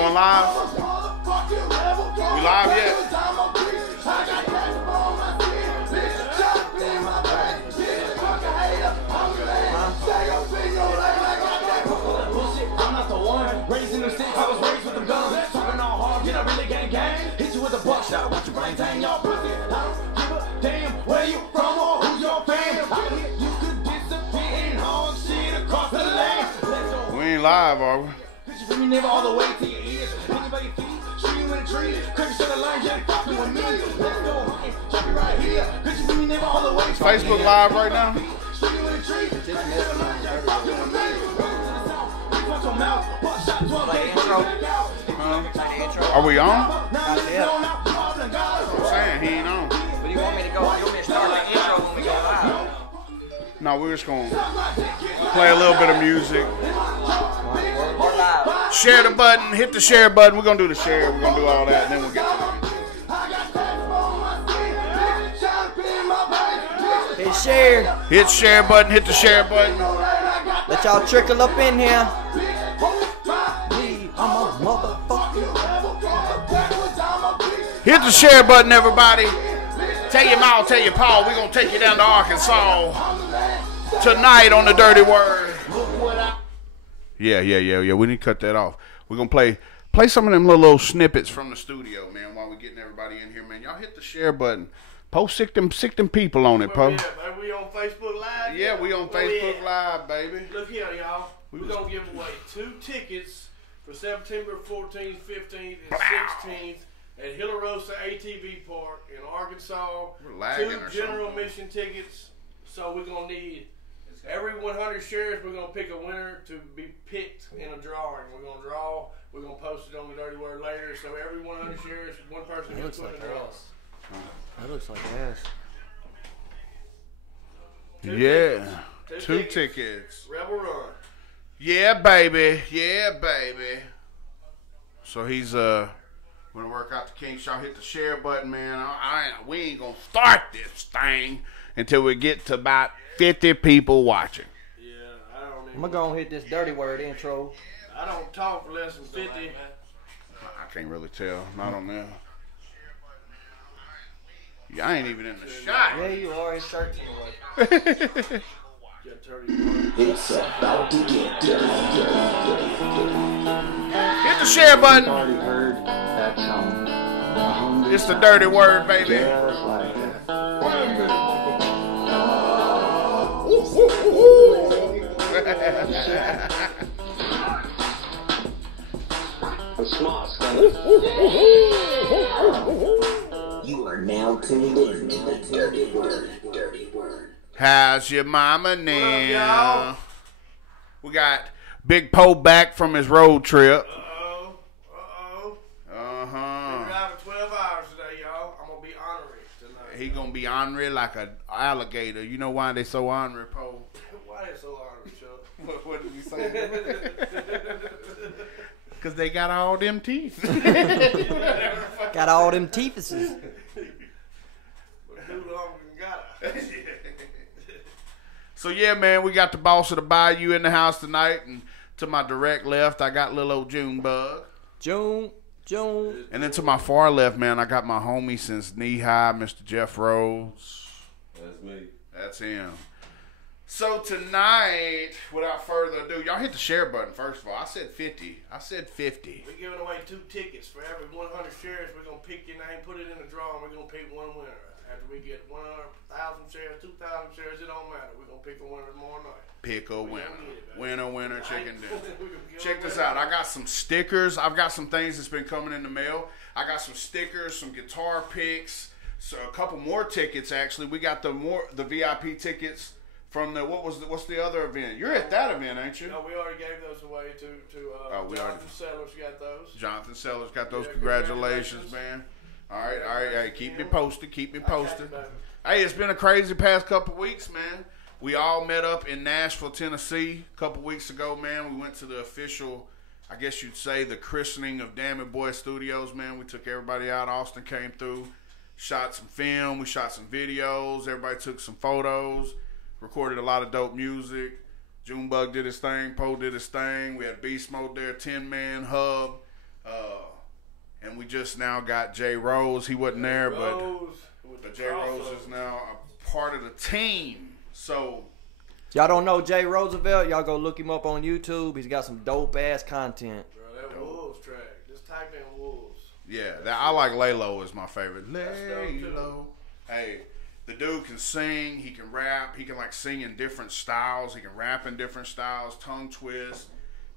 going live? We live yet? I'm not the one raising the sticks. I was raised with them guns. Talking all hard, you know, really gang. Hit you with a buckshot. Watch your brains hang your pussy. I don't give a damn where you from or who's your fam. I hear you could disappear and hog shit across the land. Let's go. We ain't live, are we? Cause you bring me never all the way to your ears. Anybody feet, shoot you in a tree. Cricket to the line, yeah, fucking with me. Let's go hunting, jump it right here. Cause you bring me never all the way. Facebook live right now? Shoot you in a tree. Cricket to the line, yeah, fucking with me. Are we on? That's it. I'm saying he ain't on. But you want me to go? You want me to start the intro when we go live? No, we're just gonna play a little bit of music. Or live? Share the button, hit the share button. We're gonna do the share, we're gonna do all that, and then we'll get to Hit share. Hit share button, hit the share button. Let y'all trickle up in here. I'm a motherfucker. Hit the share button, everybody. Tell your mom, tell your pa, we're gonna take you down to Arkansas tonight on the Dirty Word. Yeah. We need to cut that off. We're gonna play some of them little snippets from the studio, man, while we're getting everybody in here, man. Y'all hit the share button. Post sick them people on it, Poe. Are we on Facebook Live? Yeah, we on Facebook Live, baby. Look here, y'all. We're going to give away 2 tickets for September 14th, 15th, and 16th at Hillarosa ATV Park in Arkansas. We're lagging 2 general mission tickets. So we're going to need every 100 shares. We're going to pick a winner to be picked in a drawing. We're going to draw. We're going to post it on the Dirty Word later. So every 100 shares, one person gets put in a draw. That looks like ass. Yeah. 2 tickets. Rebel Run. Yeah, baby. So he's gonna work out the kinks. Y'all hit the share button, man. We ain't gonna start this thing until we get to about 50 people watching. Yeah, I don't even. I'm gonna go and hit this Dirty Word intro. I don't talk for less than 50. I can't really tell. Not on there. I ain't even in the shot. Yeah, you are. His shirt's in the way. It's about to get dirty. Hit the share button. Already heard that song. It's the Dirty Word, baby. Just like You are now tuned in to the Dirty Word. How's your mama now? y'all? We got Big Poe back from his road trip. Uh-oh. Been Uh-huh. driving 12 hours today, y'all. I'm going to be honorary tonight. He gonna be ornery like an alligator. You know why they so ornery, Poe? Why is so honorary, Chuck? What did you say? Because they got all them teeth. Got all them teethuses. Too long and got it. So yeah, man, we got the boss of the Bayou in the house tonight, and to my direct left, I got little old Junebug. June. And then to my far left, man, I got my homie since knee high, Mr. Jeff Rose. That's me. That's him. So tonight, without further ado, y'all hit the share button first of all. I said 50. We're giving away 2 tickets for every 100 shares. We're going to pick your name, put it in the draw, and we're going to pick one winner. After we get 100,000 shares, 2,000 shares, it don't matter. We're going to pick a winner tomorrow night. Pick a winner. Winner, chicken dinner. We're gonna give Check a this winner. out. I got some stickers. I've got some things that's been coming in the mail. I got some stickers, some guitar picks, so a couple more tickets actually. We got the VIP tickets from the what's the other event? You're at that event, ain't you? No, we already gave those away to we Jonathan Sellers. Got those. Jonathan Sellers got those. Yeah, Congratulations, man. All right. Hey, keep me posted. Okay, Hey, it's been a crazy past couple weeks, man. We all met up in Nashville, Tennessee a couple weeks ago, man. We went to the official, I guess you'd say, the christening of Damn It Boy Studios, man. We took everybody out. Austin came through, shot some film. We shot some videos. Everybody took some photos, recorded a lot of dope music. Junebug did his thing. Poe did his thing. We had Beast Mode there, 10-man hub. And we just now got Jay Rose. He wasn't there, Rose with but the Jay Rose crossover. is now a part of the team. So Y'all don't know Jay Roosevelt? Y'all go look him up on YouTube. He's got some dope ass content. Bro, that Wolves track. Just type in Wolves. yeah, I like Laylo is my favorite. That's dope, too. Laylo. Hey, the dude can sing. He can rap. He can like sing in different styles. He can rap in different styles. Tongue twist.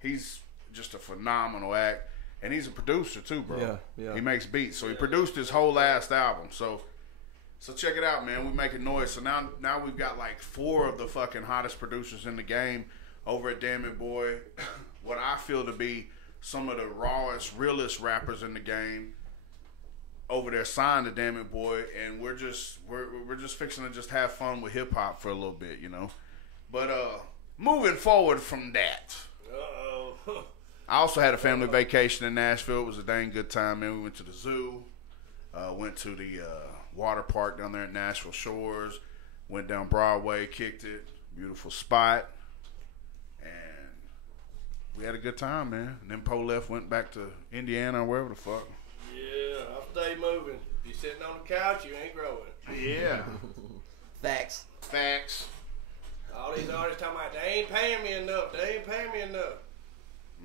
He's just a phenomenal act. And he's a producer too, bro. Yeah, yeah. He makes beats. So he produced his whole last album. So check it out, man. We making noise. So now we've got like 4 of the fucking hottest producers in the game over at Damn It Boy. What I feel to be some of the rawest, realest rappers in the game over there signed to Damn It Boy, and we're just fixing to just have fun with hip hop for a little bit, you know. But moving forward from that. Uh-oh. I also had a family vacation in Nashville. It was a dang good time, man. We went to the zoo, went to the water park down there at Nashville Shores, went down Broadway, kicked it, beautiful spot, and we had a good time, man. And then Poe left, went back to Indiana or wherever the fuck. Yeah, I'll stay moving. If you're sitting on the couch, you ain't growing. Yeah. Facts. Facts. All these artists talking about, they ain't paying me enough. They ain't paying me enough.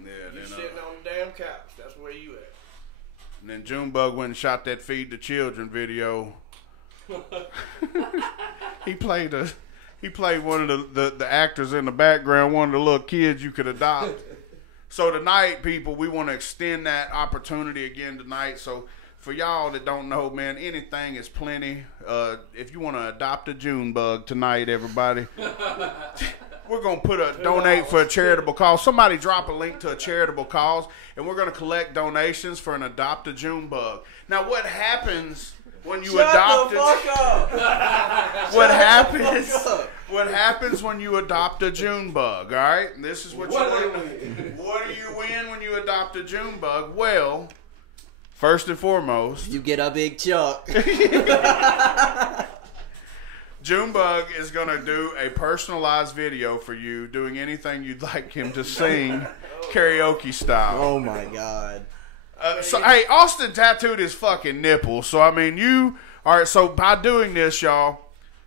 Yeah, You then, sitting on the damn couch. That's where you at. and then Junebug went and shot that Feed the Children video. He played one of the actors in the background, one of the little kids you could adopt. So tonight, people, we want to extend that opportunity again tonight. So for y'all that don't know, man, anything is plenty. If you want to adopt a Junebug tonight, everybody, we're going to put a donate for a charitable cause. Somebody drop a link to a charitable cause, and we're going to collect donations for an adopt a Junebug. Now, what happens when you adopt up! what happens? What happens when you adopt a Junebug? All right, and this is what you win. What do you win when you adopt a Junebug? Well, first and foremost, You get a big chuck. Junebug is gonna do a personalized video for you, doing anything you'd like him to sing, karaoke style. Oh my god. So hey, Austin tattooed his fucking nipple. So I mean, all right. So by doing this, y'all,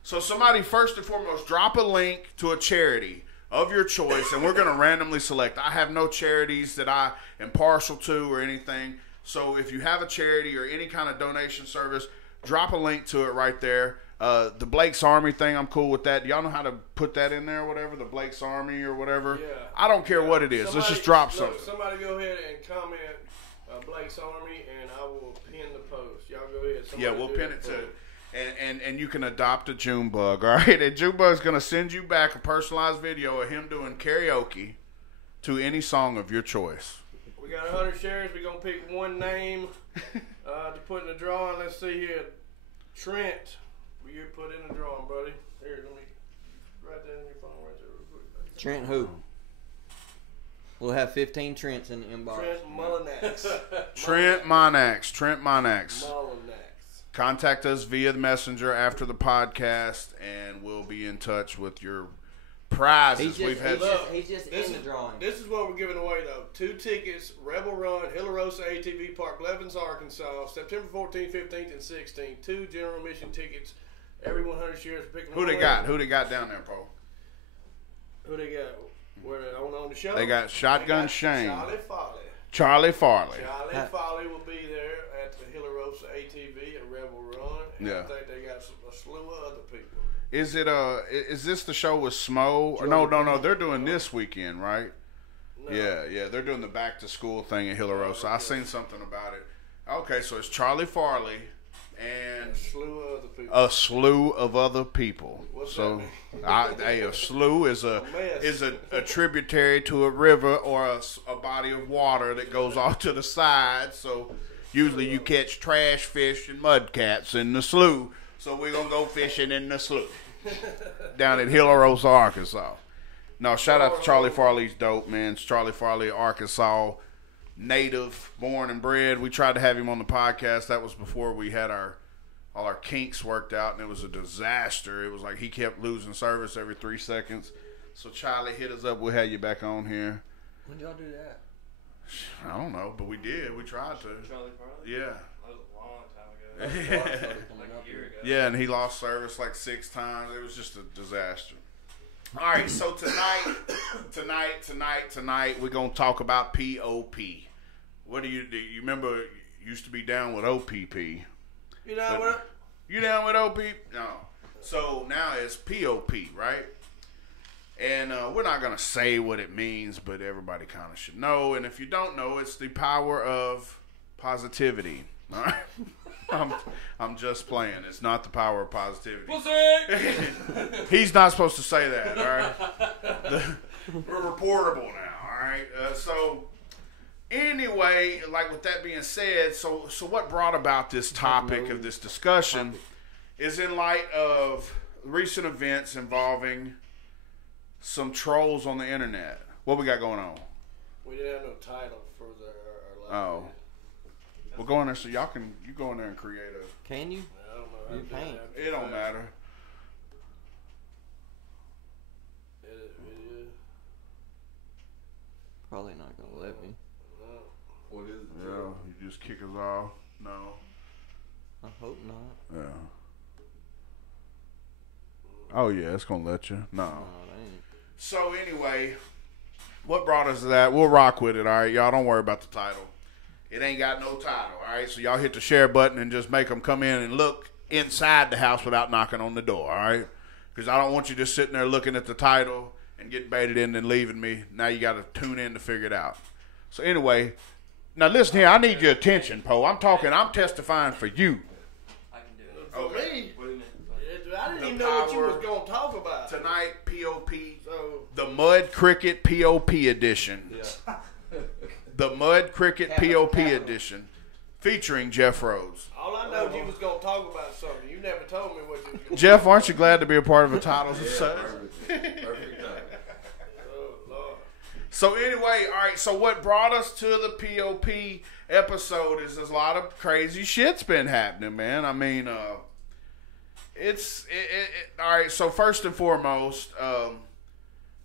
so somebody first and foremost drop a link to a charity of your choice, and we're gonna randomly select. I have no charities that I am partial to or anything. So if you have a charity or any kind of donation service, drop a link to it right there. The Blake's Army thing, I'm cool with that. Do y'all know how to put that in there or whatever? The Blake's Army or whatever? Yeah. I don't care what it is. Let's just drop something. Somebody go ahead and comment Blake's Army, and I will pin the post. Y'all go ahead. Somebody Yeah, we'll do pin that it for too. me. And you can adopt a Junebug, all right? And Junebug's going to send you back a personalized video of him doing karaoke to any song of your choice. We got 100 shares. We're going to pick one name to put in the drawing. Let's see here. Trent, will you put in the drawing, buddy? Here, let me write that in your phone right there real quick. Trent who? We'll have 15 Trents in the inbox. Trent Mullinax. Trent Monax. Mullinax. Contact us via the messenger after the podcast, and we'll be in touch with your prizes. He's just in the drawing. This is what we're giving away, though. 2 tickets, Rebel Run, Hillarosa ATV Park, Blevins, Arkansas, September 14th, 15th, and 16th. 2 general admission tickets. Every 100 shares are picking Who they away. got? Who they got down there, Paul? Who they got? Where on the show? They got Shotgun They got Shane. Charlie Farley. Charlie Farley. Charlie Farley will be there at the Hillarosa ATV at Rebel Run. And Yeah. I think they got a slew of other people. Is it is this the show with Smo? Or no, they're doing this weekend, right? No. Yeah, they're doing the back to school thing at Hillarosa. I seen something about it. Okay, so it's Charlie Farley and A slew of other people. a slew of other people. What's So, that hey, a slew is a mess. tributary to a river or a body of water that goes off to the side. So, usually you catch trash fish and mudcats in the slough. So we're gonna go fishing in the slough down at Hillarosa, Arkansas. No, shout out to Charlie Farley. He's dope, man. It's Charlie Farley, Arkansas native, born and bred. We tried to have him on the podcast. That was before we had all our kinks worked out, and it was a disaster. It was like he kept losing service every 3 seconds. So Charlie hit us up. We'll have you back on here. When did y'all do that? I don't know, but we did. We tried to. Charlie Farley? Yeah. That was a long time ago. Like a year ago. Yeah, and he lost service like 6 times. It was just a disaster. All right, so tonight, we're gonna talk about POP. What do you remember? You used to be down with OPP. You know what? You down with OP? No. So now it's POP, right? And we're not gonna say what it means, but everybody kind of should know. And if you don't know, it's the power of positivity. All right. I'm just playing. It's not the power of positivity. Pussy! He's not supposed to say that, all right? We're reportable now, all right? So, anyway, like with that being said, so what brought about this topic of this discussion is in light of recent events involving some trolls on the internet. What we got going on? We didn't have no title for our last Oh. We'll go in there so you go in there and create a... Can you? I don't know how You to do can't. that. It don't matter. Edit video. Probably not gonna let me. No. What is it? Yeah, you just kick us off. No. I hope not. Yeah. Oh yeah, it's gonna let you. No. No, it ain't. So anyway, what brought us to that? We'll rock with it, all right? Y'all don't worry about the title. It ain't got no title, all right? So y'all hit the share button and just make them come in and look inside the house without knocking on the door, all right? Because I don't want you just sitting there looking at the title and getting baited in and leaving me. Now you got to tune in to figure it out. So anyway, now listen here. I need your attention, Poe. I'm testifying for you. I can do it. For Okay. me, I didn't The even know what you power- was going to talk about. Tonight, POP, So, the Mud Cricket POP edition. Yeah. The Mud Cricket Capital, POP capital. edition featuring Jeff Rhodes. all I know is you was going to talk about something. You never told me what you was going to Jeff, aren't you glad to be a part of the titles and such? Perfect. Perfect time. Oh, Lord. So anyway, all right. So what brought us to the POP episode is there's a lot of crazy shit's been happening, man. I mean, all right. So first and foremost,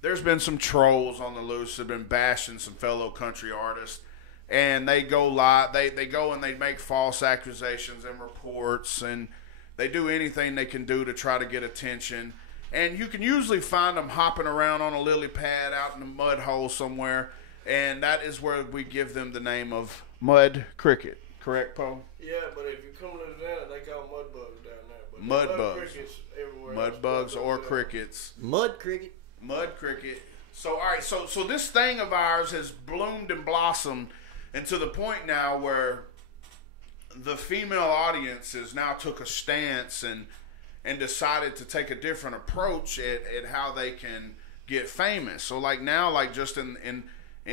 there's been some trolls on the loose that have been bashing some fellow country artists, and they go live. They go and they make false accusations and reports, and they do anything they can do to try to get attention. And you can usually find them hopping around on a lily pad out in a mud hole somewhere, and that is where we give them the name of Mud Cricket. Correct, Poe? Yeah, but if you come to Louisiana, they call mud bugs down there. But Mud there's bugs. crickets everywhere Mud else. bugs or Yeah. crickets. Mud cricket. Mud Cricket. So, all right, so this thing of ours has bloomed and blossomed, and to the point now where the female audience has now took a stance and decided to take a different approach at how they can get famous. So, like now, like just in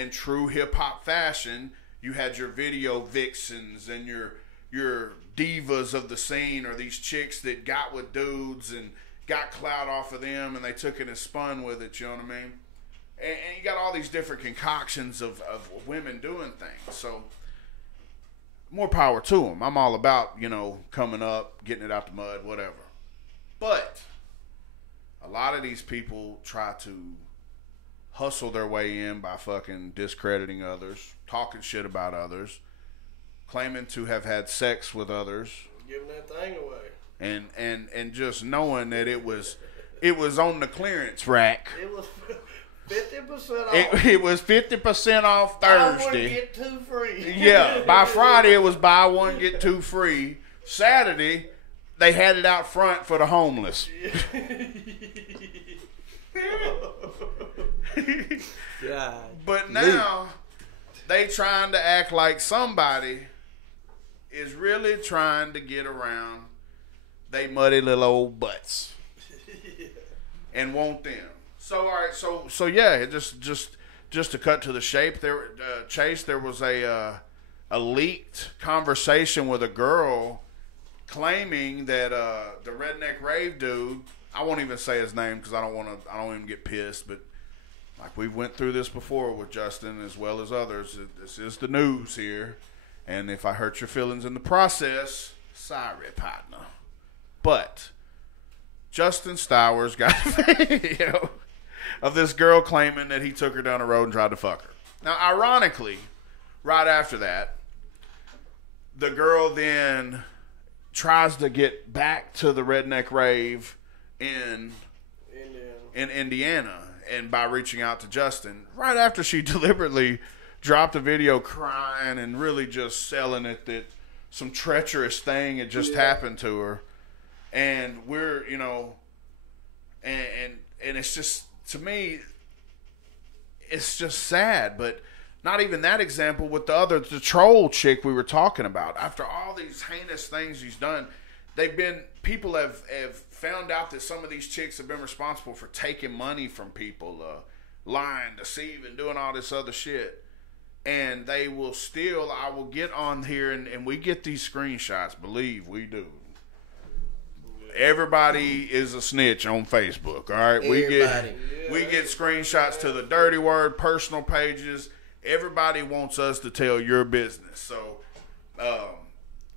true hip hop fashion, you had your video vixens and your divas of the scene, or these chicks that got with dudes and got clout off of them, and they took it and spun with it, you know what I mean? And you got all these different concoctions of women doing things. So, more power to them. I'm all about, coming up, getting it out the mud, whatever. But, a lot of these people try to hustle their way in by fucking discrediting others, talking shit about others, claiming to have had sex with others, Giving that thing away. and just knowing that it was on the clearance rack. It was 50% off. It was 50% off Buy one, Thursday. get two free. Yeah, by Friday it was buy one get two free. Saturday they had it out front for the homeless. God. But now they trying to act like somebody is really trying to get around they muddy little old butts and want them. So all right, so yeah, it just to cut to the shape there, Chase. There was a leaked conversation with a girl claiming that the redneck rave dude. I won't even say his name because I don't even get pissed. But like we went through this before with Justin as well as others. This is the news here, and if I hurt your feelings in the process, sorry, partner. But Justin Stowers got a video of this girl claiming that he took her down the road and tried to fuck her. Now, ironically, right after that, the girl then tries to get back to the redneck rave in Indiana, and by reaching out to Justin, right after she deliberately dropped a video crying and really just selling it that some treacherous thing had just happened to her. And we're, you know, and it's just, to me, it's just sad. But not even that example with the troll chick we were talking about. After all these heinous things he's done, people have found out that some of these chicks have been responsible for taking money from people, lying, deceiving, doing all this other shit. And they will still, I will get on here and we get these screenshots, believe we do. Everybody is a snitch on Facebook, all right? We get screenshots to the Dirty Word personal pages. Everybody wants us to tell your business. So,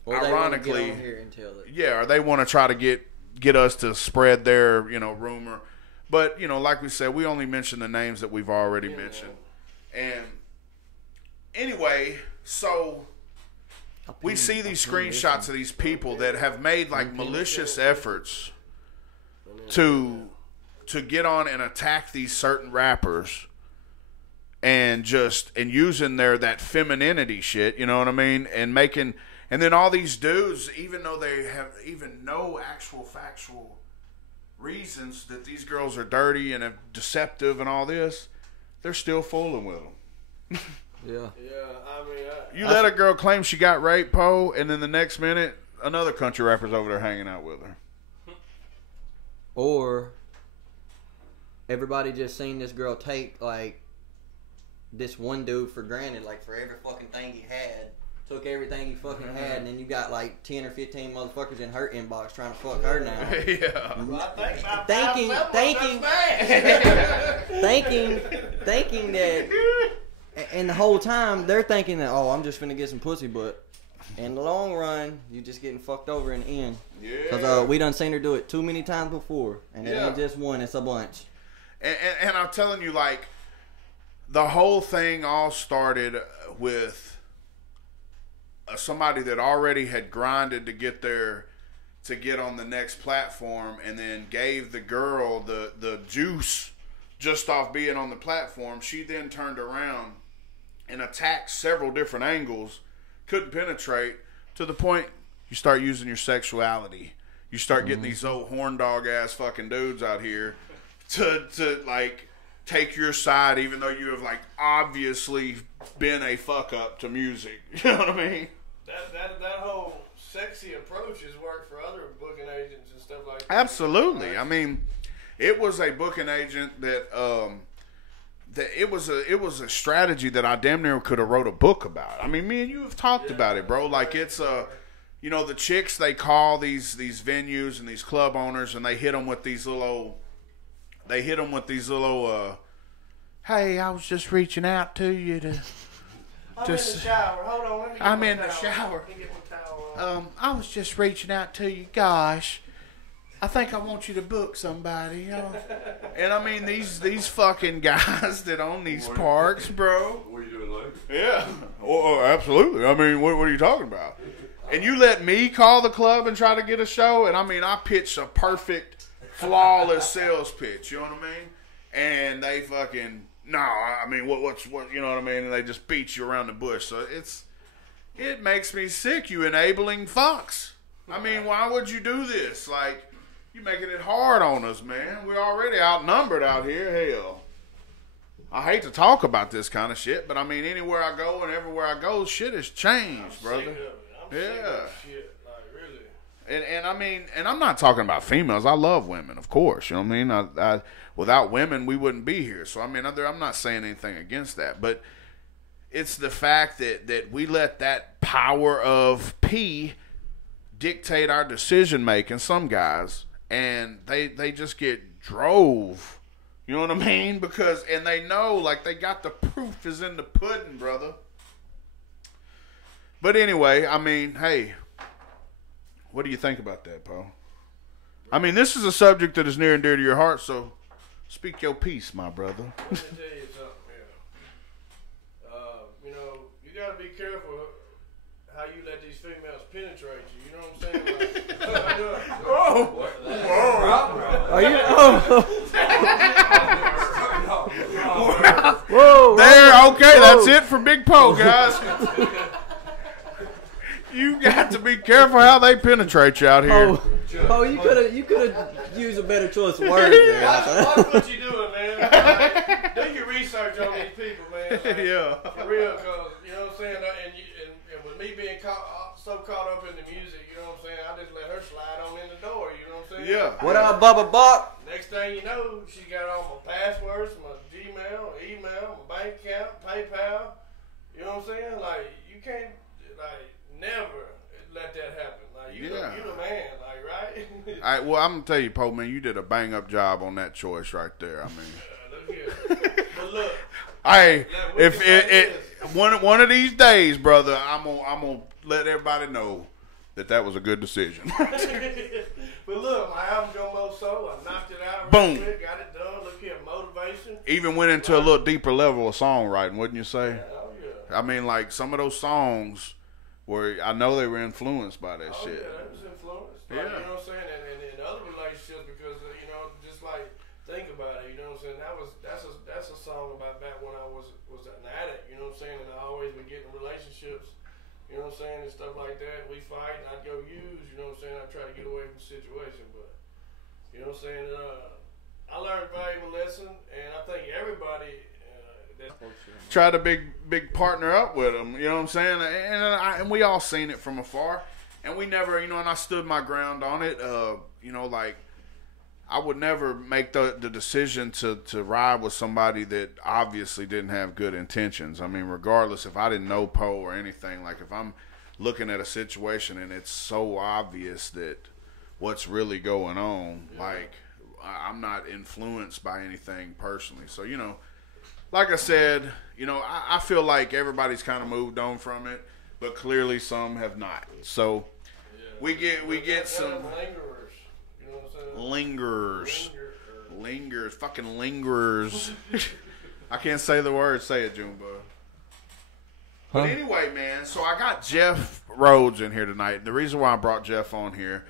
ironically, or they want to try to get us to spread their, you know, rumor. But, you know, like we said, we only mention the names that we've already mentioned. And anyway, so we see these screenshots of these people that have made like malicious efforts to get on and attack these certain rappers and using that femininity shit, you know what I mean? And then all these dudes, even though they have even no actual factual reasons that these girls are dirty and deceptive and all this, they're still fooling with them. Yeah. I mean, you let a girl claim she got raped, Poe, and then the next minute, another country rapper's over there hanging out with her. Or everybody just seen this girl take, like, this one dude for granted, like, for every fucking thing he had. Took everything he fucking had, and then you got, like, 10 or 15 motherfuckers in her inbox trying to fuck her now. Yeah. well, I think about thinking that... And the whole time, they're thinking that, oh, I'm just finna get some pussy, but in the long run, you just getting fucked over in the end. Yeah. Because we done seen her do it too many times before, and it ain't just one, it's a bunch. And I'm telling you, like, the whole thing all started with somebody that already had grinded to get on the next platform, and then gave the girl the juice just off being on the platform. She then turned around and attacked several different angles, couldn't penetrate, to the point you start using your sexuality. You start getting these old horn dog ass fucking dudes out here to like take your side, even though you have like obviously been a fuck up to music. You know what I mean? That whole sexy approach has worked for other booking agents and stuff like that. Absolutely. I mean, it was a booking agent that it was a strategy that I damn near could have wrote a book about. I mean, me and you have talked about it, bro. Like, it's you know, the chicks, they call these venues and these club owners, and they hit them with these little hey, I was just reaching out to you to. I'm in the shower. Hold on, let me get I'm my in the towel. shower. Let me get my towel on. I was just reaching out to you. Gosh, I think I want you to book somebody. You know? And I mean, these fucking guys that own these parks, bro. What are you doing later? Yeah. Oh, absolutely. I mean, what are you talking about? And you let me call the club and try to get a show, and I mean, I pitched a perfect, flawless sales pitch. You know what I mean? And they fucking I mean, what? You know what I mean? And they just beat you around the bush. So it makes me sick. You enabling fucks. I mean, why would you do this? Like, you making it hard on us, man. We're already outnumbered out here. Hell, I hate to talk about this kind of shit, but I mean, anywhere I go and everywhere I go, shit has changed, brother. I'm sick of shit. Like, really. And I mean, and I'm not talking about females. I love women, of course. You know what I mean? I without women, we wouldn't be here. So I mean, I'm not saying anything against that, but it's the fact that we let that power of P dictate our decision making. Some guys, and they just get drove. You know what I mean? Because, and they know, like, they got the proof is in the pudding, brother. But anyway, I mean, hey, what do you think about that, Paul? I mean, this is a subject that is near and dear to your heart, so speak your piece, my brother. Let me tell you something, you know, you gotta be how you let these females penetrate you. You know what I'm saying? Like, Are you? Whoa! There, okay, that's it for Big Poe, guys. You got to be careful how they penetrate you out here. Oh, you could have used a better choice of words there. Watch what you doing, man. Like, do your research on these people, man. Like, Yeah. For real, cause you know what I'm saying. And with me being so caught up in the music, you know what I'm saying. I just let her slide on in the door. You know what I'm saying? Yeah. What up, Bubba Buck? Next thing you know, she got all my passwords, my Gmail, email, my bank account, PayPal. You know what I'm saying? Like, you can't, like, never let that happen. Like, you the man, like, right? Well, I'm gonna tell you, Poe, man, you did a bang up job on that choice right there. I mean, Look here. But look. hey, we if can say it one of these days, brother, I'm gonna let everybody know that was a good decision. But look, my album's almost sold. I knocked it out. Boom. Quick, got it done. Look here, motivation. Even went into a little deeper level of songwriting, wouldn't you say? Oh yeah. I mean, like some of those songs where I know they were influenced by that shit. Yeah, that was influenced. Like, Yeah. You know what I'm saying? And in other relationships, because you know, just like think about it. You know what I'm saying? That's a song about back when I was an addict. You know what I'm saying? And I always been getting relationships. You know what I'm saying? And stuff like that. We fight and I'd go use, you know what I'm saying? I try to get away from the situation, but you know what I'm saying? I learned a valuable lesson, and I think everybody Try to big partner up with them, you know what I'm saying? And we all seen it from afar, and we never, you know, and I stood my ground on it. You know, like I would never make the decision to ride with somebody that obviously didn't have good intentions. I mean, regardless if I didn't know Poe or anything, like if I'm looking at a situation and it's so obvious that what's really going on, like I'm not influenced by anything personally. So, you know, like I said, you know, I feel like everybody's kind of moved on from it, but clearly some have not. So we get some lingerers. You know what I'm saying? Lingers, fucking lingerers. I can't say the word. Say it, Junebug. But anyway, man, so I got Jeff Rhodes in here tonight. The reason why I brought Jeff on here,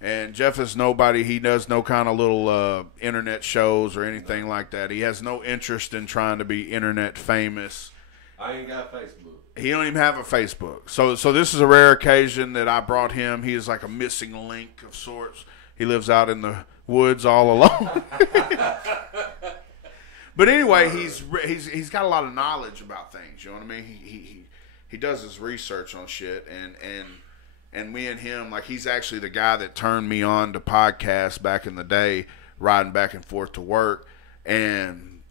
and Jeff is nobody. He does no kind of little internet shows or anything like that. He has no interest in trying to be internet famous. I ain't got Facebook. He don't even have a Facebook. So this is a rare occasion that I brought him. He is like a missing link of sorts. He lives out in the woods all alone. But anyway, he's got a lot of knowledge about things. You know what I mean? He does his research on shit, and me and him, like, he's actually the guy that turned me on to podcasts back in the day, riding back and forth to work, and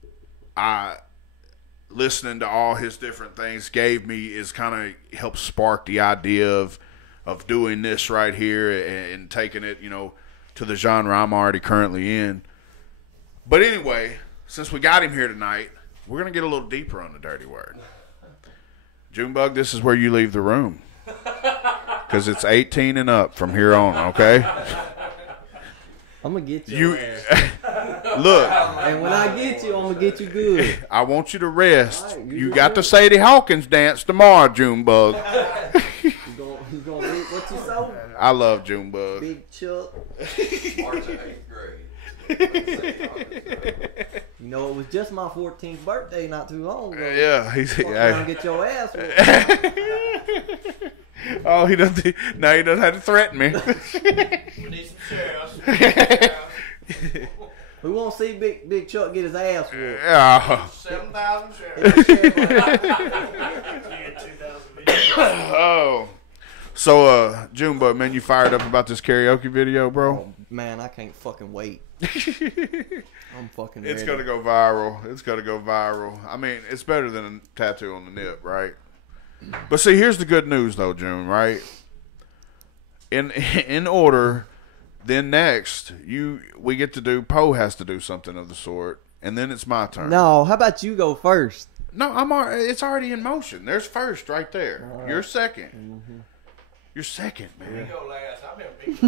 listening to all his different things kind of helped spark the idea of doing this right here and taking it, you know, to the genre I'm already currently in. But anyway, since we got him here tonight, we're going to get a little deeper on the dirty word. Junebug, this is where you leave the room. Because it's 18 and up from here on, okay? I'm going to get you. Look. And when I get you, I'm going to get you good. I want you to rest. Right, you got the Sadie Hawkins dance tomorrow, Junebug. You gonna read what you saw? I love Junebug. Big Chuck. March of 8th grade. You know, it was just my 14th birthday not too long ago. Yeah, he's. Fuck around and get your ass whooped. Oh, he doesn't. Now he doesn't have to threaten me. We need some sheriffs. We won't see Big Chuck get his ass whooped. Yeah. 7,000 sheriffs. Oh. So, Junebug, man, you fired up about this karaoke video, bro? Man, I can't fucking wait. I'm fucking ready. It's gonna go viral. It's gonna go viral. I mean, it's better than a tattoo on the nip, right? But see, here's the good news, though, June. Right? In order, then next we get to do. Poe has to do something of the sort, and then it's my turn. No, how about you go first? No, it's already in motion. There's first right there. Right. You're second. Mm-hmm. You're second, man. You go last. I'm in big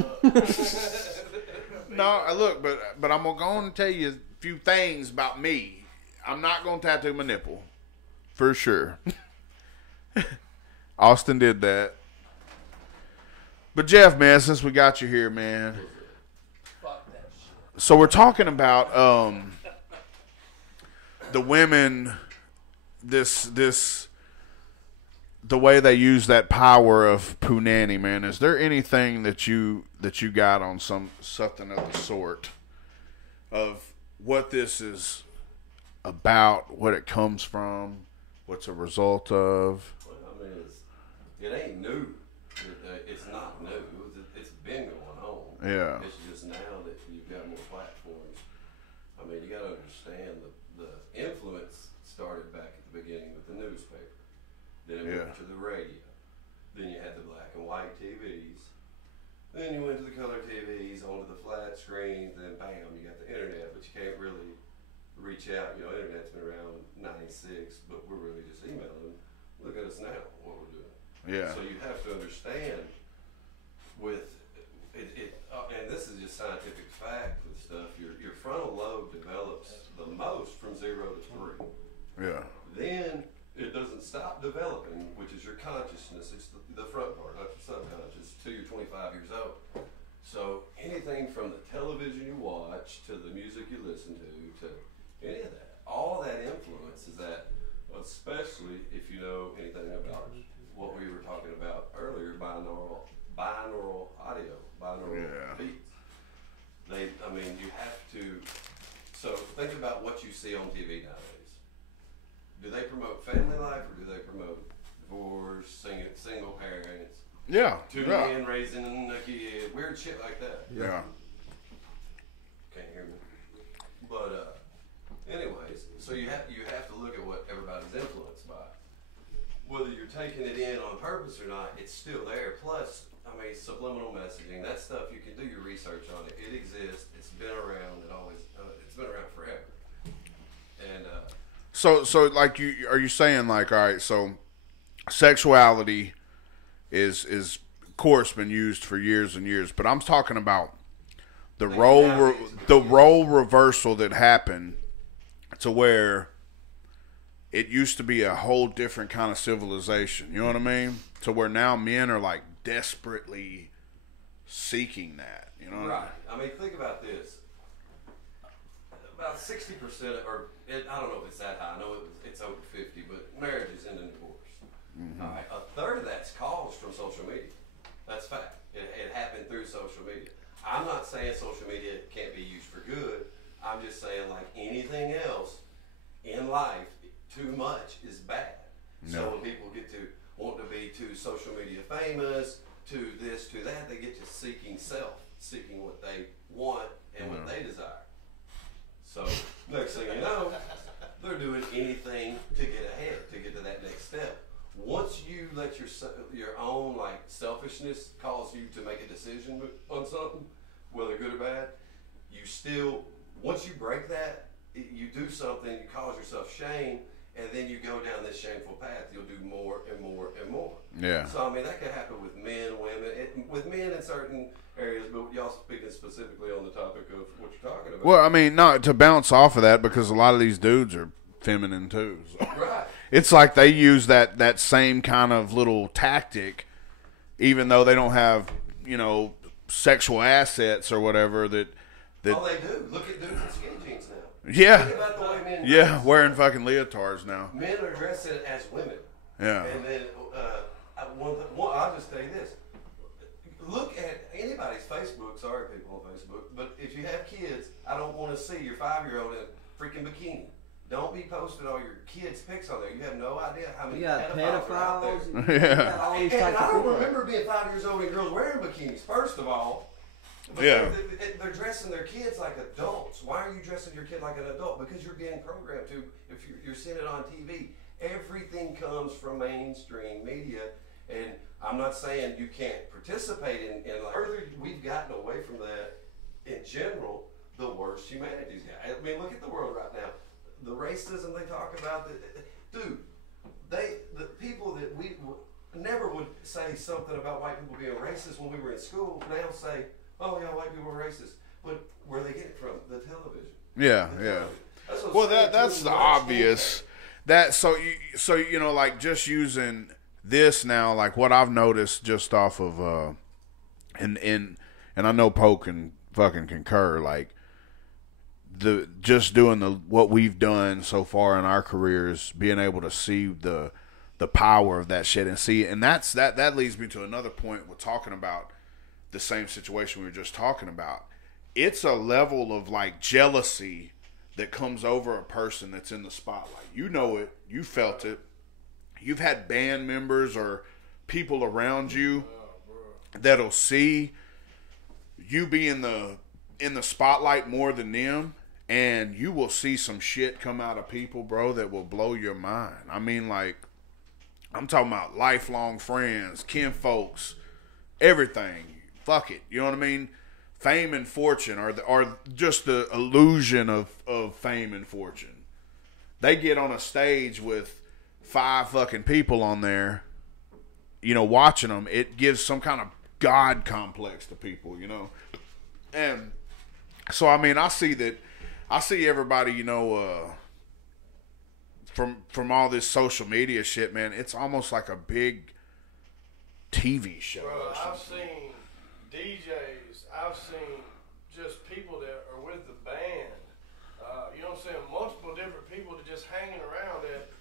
No, look, but I'm going to tell you a few things about me. I'm not going to tattoo my nipple, for sure. Austin did that. But Jeff, man, since we got you here, man. Fuck that shit. So we're talking about the women, the way they use that power of punani, man. Is there anything that you got on something of the sort of what this is about, what it comes from, what's a result of? Well, I mean, it ain't new. It's not new. It's been going on. Yeah. It's just now that you've got more platforms. I mean, you got to understand the influence started back at the beginning with the newspaper. Then it went to the radio. Then you had the black and white TVs. Then you went to the color TVs, onto the flat screens. Then bam, you got the internet, but you can't really reach out. You know, internet's been around '96, but we're really just emailing. Look at us now, what we're doing. Yeah. So you have to understand with it, and this is just scientific fact with stuff. Your frontal lobe develops the most from 0 to 3. Yeah. Then it doesn't stop developing, which is your consciousness. It's the front part, not your subconscious, till you're 25 years old. So anything from the television you watch to the music you listen to any of that, all that influence is that, especially if you know anything about what we were talking about earlier, binaural audio, binaural beats. I mean, you have to. So think about what you see on TV nowadays. Do they promote family life or do they promote divorce, single parents, Yeah. two men raising a kid, weird shit like that? Yeah. Can't hear me. But anyways, so you have to look at what everybody's influenced by. Whether you're taking it in on purpose or not, it's still there. Plus, I mean, subliminal messaging, that stuff, you can do your research on it. It exists. It's been around. It's been around forever. And So like are you saying like, all right, so sexuality is of course been used for years and years, but I'm talking about the role reversal that happened to where it used to be a whole different kind of civilization. You know what I mean? To where now men are like desperately seeking that. You know what right. I mean, think about this. About 60%, I don't know if it's that high. I know it's over 50, but marriages end in divorce. Mm-hmm. All right, a third of that's caused from social media. That's fact. It happened through social media. I'm not saying social media can't be used for good. I'm just saying, like anything else in life, too much is bad. No. So when people get to want to be too social media famous, to this, to that, they get to seeking self, seeking what they want and what they desire. So next thing you know, they're doing anything to get ahead, to get to that next step. Once you let your own like selfishness cause you to make a decision on something, whether good or bad, you still, once you break that, you do something, you cause yourself shame, and then you go down this shameful path. You'll do more and more and more. Yeah. So I mean, that could happen with men, women, with men in certain areas, but y'all speaking specifically on the topic of what you're talking about. Well, I mean, no, to bounce off of that, because a lot of these dudes are feminine too. So. Right. It's like they use that same kind of little tactic, even though they don't have, sexual assets or whatever that Oh, they do. Look at dudes in skinny jeans now. Yeah. Think about the way men Yeah, dress. wearing fucking leotards now. Men are dressing as women. Yeah. And then I'll just tell you this. Look at anybody's Facebook. Sorry, people on Facebook. But if you have kids, I don't want to see your 5-year-old in a freaking bikini. Don't be posting all your kids' pics on there. You have no idea how many You got pedophiles are out there. pedophiles. You got all these And types I of don't people. remember being 5 years old and girls wearing bikinis, first of all. But Yeah. they're dressing their kids like adults. Why are you dressing your kid like an adult? Because you're being programmed to. If you're seeing it on TV, everything comes from mainstream media. And I'm not saying you can't participate in like, further, we've gotten away from that in general. The worst humanity's got. I mean, look at the world right now. The racism they talk about, dude, the people that we never would say something about white people being racist when we were in school now say, oh yeah, white people are racist. But where they get it from? The television. Yeah, The yeah. television. That's what's Well, saying that's too the much obvious. That so like just using this now, like what I've noticed just off of, and I know Poe can fucking concur, like just doing what we've done so far in our careers, being able to see the power of that shit and see, and that leads me to another point. We're talking about the same situation we were just talking about. It's a level of like jealousy that comes over a person that's in the spotlight. You know it. You felt it. You've had band members or people around you that'll see you be in the spotlight more than them, and you will see some shit come out of people, bro, that will blow your mind. I mean, like, I'm talking about lifelong friends, kinfolks, everything. Fuck it. You know what I mean? Fame and fortune, or just the illusion of fame and fortune. They get on a stage with 5 fucking people on there, you know, watching them. It gives some kind of God complex to people, you know. And so, I mean, I see everybody, you know, from all this social media shit, man. It's almost like a big TV show. Bro, I've seen DJs, I've seen just people that are with the band, you know what I'm saying, multiple different people that just hanging around that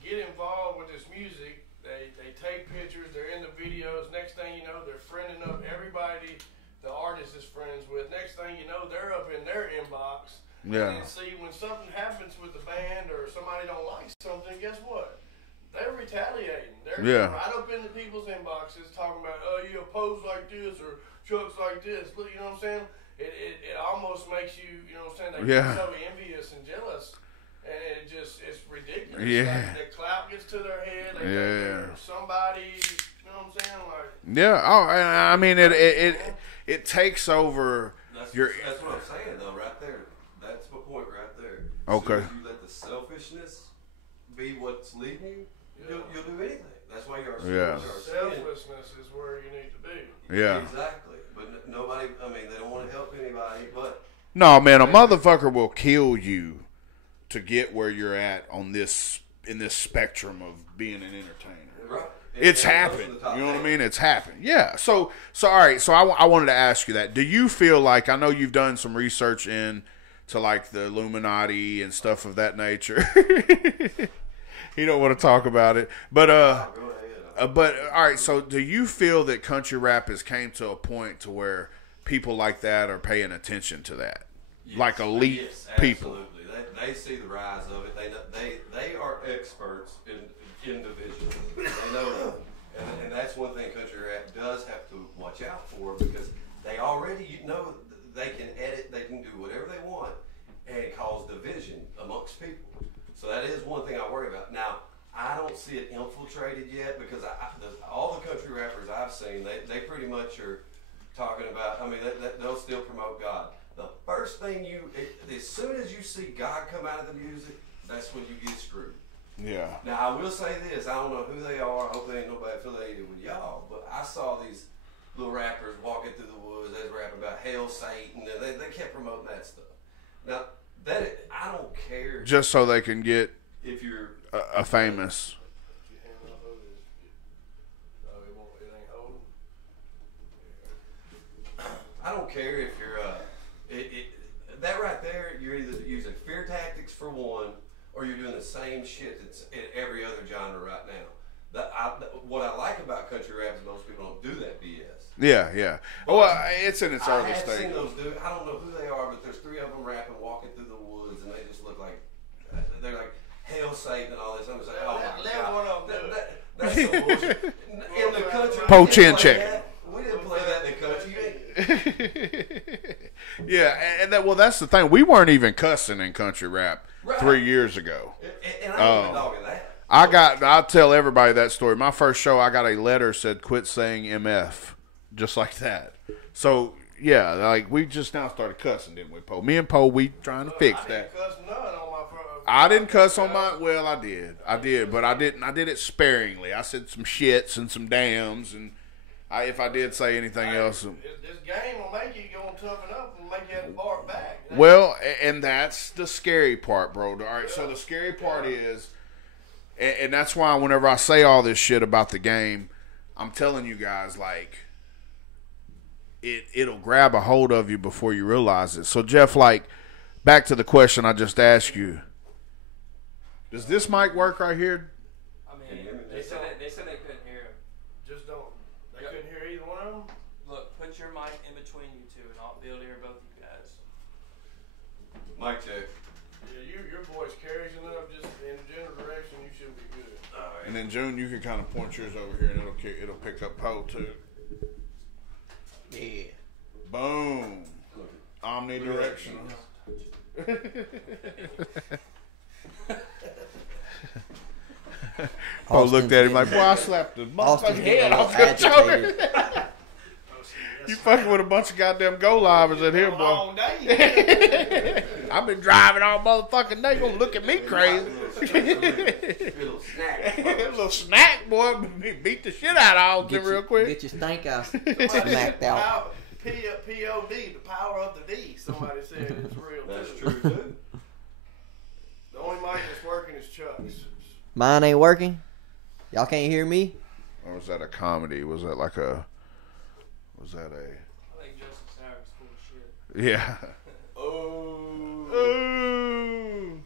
get involved with this music. They take pictures, they're in the videos. Next thing you know, they're friending up everybody the artist is friends with. Next thing you know, they're up in their inbox. Yeah. And see, when something happens with the band or somebody don't like something, guess what? They're retaliating. They're right up into people's inboxes talking about, oh, you pose like this or Chuck's like this. Look, you know what I'm saying? It almost makes you, you know what I'm saying? They get so envious and jealous. And it's ridiculous. Yeah. Like, the clout gets to their head. They think they're somebody, you know what I'm saying? Like, yeah. Oh, I mean, it takes over That's your. That's what I'm saying, though, right there. That's my point right there. Okay. As soon as you let the selfishness be what's leading you, you'll do anything. That's why you're selflessness is where you need to be. Yeah. Exactly. But nobody, I mean, they don't want to help anybody, but. No, man, a motherfucker will kill you to get where you're at in this spectrum of being an entertainer. Right. It's happened. You know what I mean? It's happened. Yeah. So all right. So I wanted to ask you that. Do you feel like, I know you've done some research into like the Illuminati and stuff of that nature. You don't want to talk about it, but all right. So do you feel that country rap has came to a point to where people like that are paying attention to that, like elite people? Absolutely. They see the rise of it. They are experts in division. They know that. And that's one thing country rap does have to watch out for, because they already, you know, they can edit, they can do whatever they want and cause division amongst people. So that is one thing I worry about. Now, I don't see it infiltrated yet, because all the country rappers I've seen, they pretty much are talking about, I mean, they'll still promote God. The first thing as soon as you see God come out of the music, that's when you get screwed. Yeah. Now, I will say this. I don't know who they are. I hope they ain't nobody affiliated with y'all. But I saw these little rappers walking through the woods. They was rapping about Hail Satan. And they kept promoting that stuff. Now, I don't care. Just so they can get if you're a famous. I don't care if you're that right there. You're either using fear tactics for one, or you're doing the same shit that's in every other genre right now. What I like about country rap is most people don't do that BS. Yeah. Well, it's in its early I have stage. seen those dudes. I don't know who they are, but there's 3 of them rapping, walking through the woods, and they just look like they're like Hail Satan and all this. I'm just like, oh my god, that's some bullshit. In the country, Po chin check. We didn't play that in the country. Yeah, and that's the thing. We weren't even cussing in country rap 3 years ago. And I ain't even dogging that. I'll tell everybody that story. My first show, I got a letter said, "Quit saying MF," just like that. So yeah, like we just now started cussing, didn't we, Poe? Me and Poe, we trying to fix that. I didn't cuss on my. Well, I did, but I didn't. I did it sparingly. I said some shits and some dams, and if I did say anything else. This game will make you go and toughen up and make you have to bark back. Well, and that's the scary part, bro. All right, so the scary part is And that's why whenever I say all this shit about the game, I'm telling you guys, like, it'll grab a hold of you before you realize it. So, Jeff, like, back to the question I just asked you. Does this mic work right here? I mean, they said they couldn't hear him. Just don't. They couldn't hear either one of them. Look, put your mic in between you two, and I'll be able to hear both you guys. Mic check. Yeah, your voice carries enough just in a general direction. You should be good. All right. And then, June, you can kind of point yours over here, and it'll pick up Poe, too. Yeah. Boom. Omnidirectional. Poe looked at him like, boy, I slapped the Austin's motherfucking getting head a off little your shoulder. agitated. You fucking with a bunch of goddamn go-livers in here, boy. Long day. I've been driving all motherfucking day. Gonna look at me crazy. Little snack. A little snack, boy. Beat the shit out of all of them real quick. Get your stank out smacked out. POD, the power of the D. Somebody said it's real. That's too. true too. The only mic that's working is Chuck's. Mine ain't working. Y'all can't hear me? Or was that a comedy? Was that like a... Was that a... I think Justin Sauer's full of shit. Yeah. Oh. Ooh.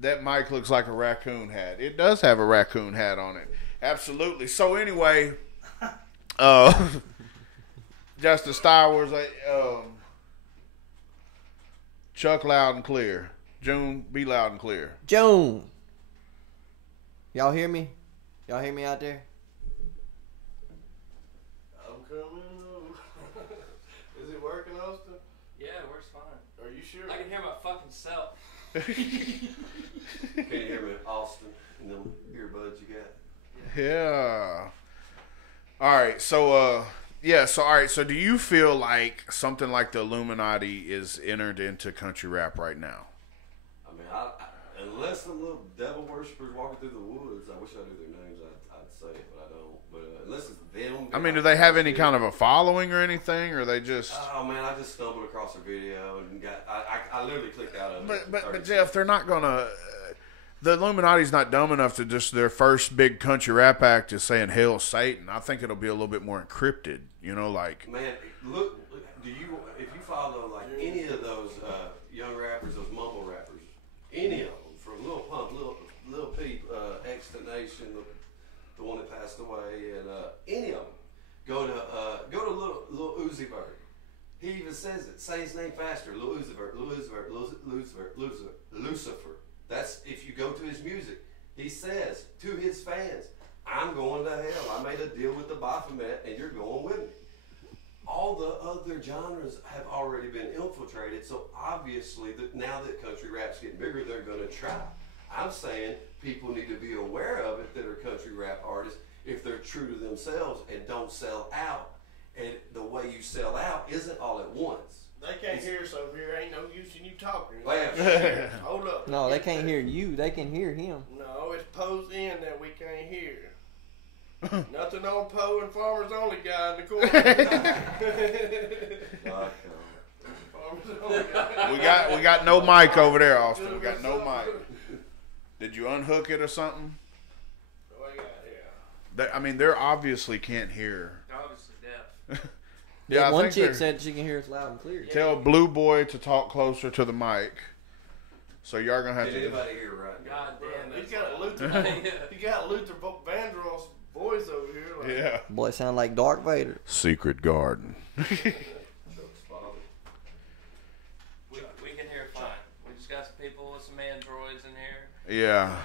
That mic looks like a raccoon hat. It does have a raccoon hat on it. Absolutely. So anyway, just the Star Wars, Chuck loud and clear. June, be loud and clear. Joan. Y'all hear me? Y'all hear me out there? I'm coming. Is it working, Austin? Yeah, it works fine. Are you sure? I can hear my fucking self. Can you hear me, Austin? And them earbuds you got? Yeah. All right. So, all right. So do you feel like something like the Illuminati is entered into country rap right now? I mean, unless the little devil worshippers walking through the woods, I wish I knew their names. I'd say it, but I don't. But unless it's them, I mean, do they have any kind of a following or anything, or they just? Oh man, I just stumbled across a video and got. I literally clicked out of it. But Jeff, they're not gonna. The Illuminati's not dumb enough to just their first big country rap act is saying "Hail Satan." I think it'll be a little bit more encrypted. You know, like. Man, look. Do you if you follow like any of those young rappers, those mumble rappers, any of them, from Lil Pump, Lil Peep, X-Tenation, the one that passed away, and any of them, go to Lil Uzi Vert. He even says it. Say his name faster. Lil Uzi Vert. Lucifer. That's if you go to his music. He says to his fans, "I'm going to hell. I made a deal with the Baphomet, and you're going with me." All the other genres have already been infiltrated, so obviously now that country rap's getting bigger, they're going to try. I'm saying people need to be aware of it that are country rap artists if they're true to themselves and don't sell out. And the way you sell out isn't all at once. They can't hear us over here. Ain't no use in you talking. Well, Hold up. No, they can't hear you. They can hear him. No, it's Poe's in that we can't hear. Nothing on Poe and Farmers Only guy in the corner. Farmers Only guy. We got no mic over there, Austin. We got no mic. Did you unhook it or something? What I got here? I mean, they're obviously can't hear. They're obviously deaf. Yeah, I One think chick they're- said she can hear us loud and clear. Tell Blue Boy to talk closer to the mic. So y'all gonna have did to. anybody hear right now? God damn, He's got Luther. He got Luther Vandross voice over here. Like, Yeah. Boy, it sound like Darth Vader. Secret garden. Chuck's father. we can hear fine. We just got some people with some androids in here. Yeah.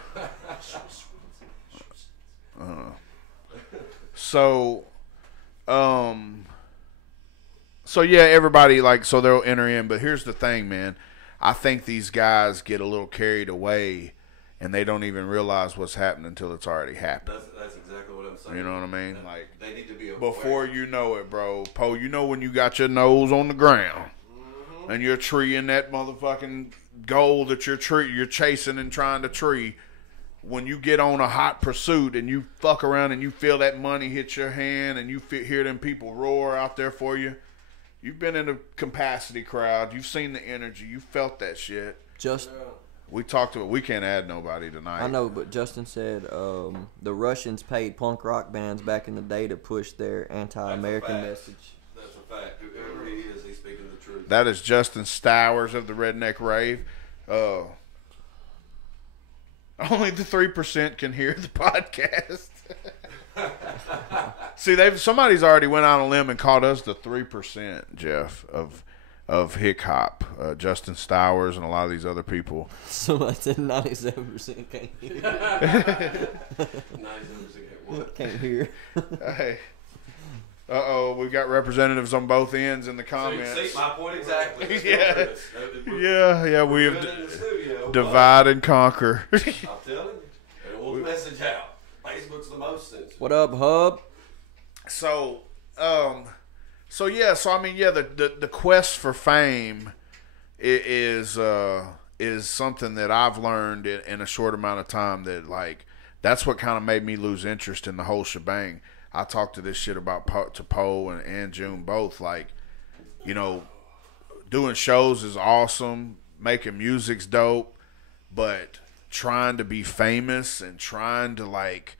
So yeah, everybody so they'll enter in. But here's the thing, man. I think these guys get a little carried away, and they don't even realize what's happening until it's already happened. That's exactly what I'm saying. You know what I mean? Like they need to be aware. before you know it, bro. Poe, you know when you got your nose on the ground and you're treeing that motherfucking goal that you're chasing and trying to tree. When you get on a hot pursuit and you fuck around and you feel that money hit your hand and you hear them people roar out there for you, you've been in a capacity crowd. You've seen the energy. You felt that shit. Just We talked about we can't add nobody tonight. I know, but Justin said the Russians paid punk rock bands back in the day to push their anti-American message. That's a fact. Whoever he is, he's speaking the truth. That is Justin Stowers of the Redneck Rave. Only the 3% can hear the podcast. See, somebody's already went out on a limb and called us the 3%, Jeff, of hip hop. Justin Stowers and a lot of these other people. Somebody said 97% can't hear. 97% what? Can't hear. Hey. We got representatives on both ends in the comments. See, my point exactly. Let's go Yeah. through this. Yeah, we We're have good in the studio, divide and conquer. but I'm telling you, and we'll message out. Facebook's the most sensitive. What up, Hub? So I mean, the quest for fame is something that I've learned in a short amount of time that, like, that's what kind of made me lose interest in the whole shebang. I talked to this shit about to Poe and June both. Like, you know, doing shows is awesome, making music's dope, but trying to be famous and trying to, like,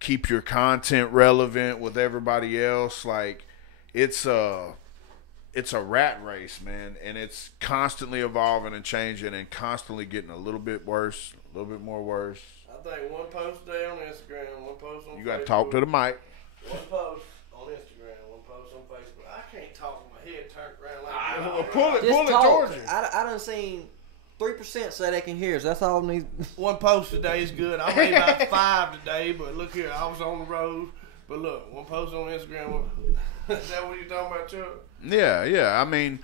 keep your content relevant with everybody else, like, it's a rat race, man, and it's constantly evolving and changing and constantly getting a little bit worse, a little bit more worse. I think one post a day on Instagram, one post on Facebook. You got to talk to the mic. One post on Instagram, one post on Facebook. I can't talk with my head turned around like that. Pull it Just talk. towards you. I done seen 3% say they can hear us. That's all needs. One post today is good. I made about 5 today, but look here, I was on the road. But look, one post on Instagram. Is that what you talking about, Chuck? Yeah. I mean,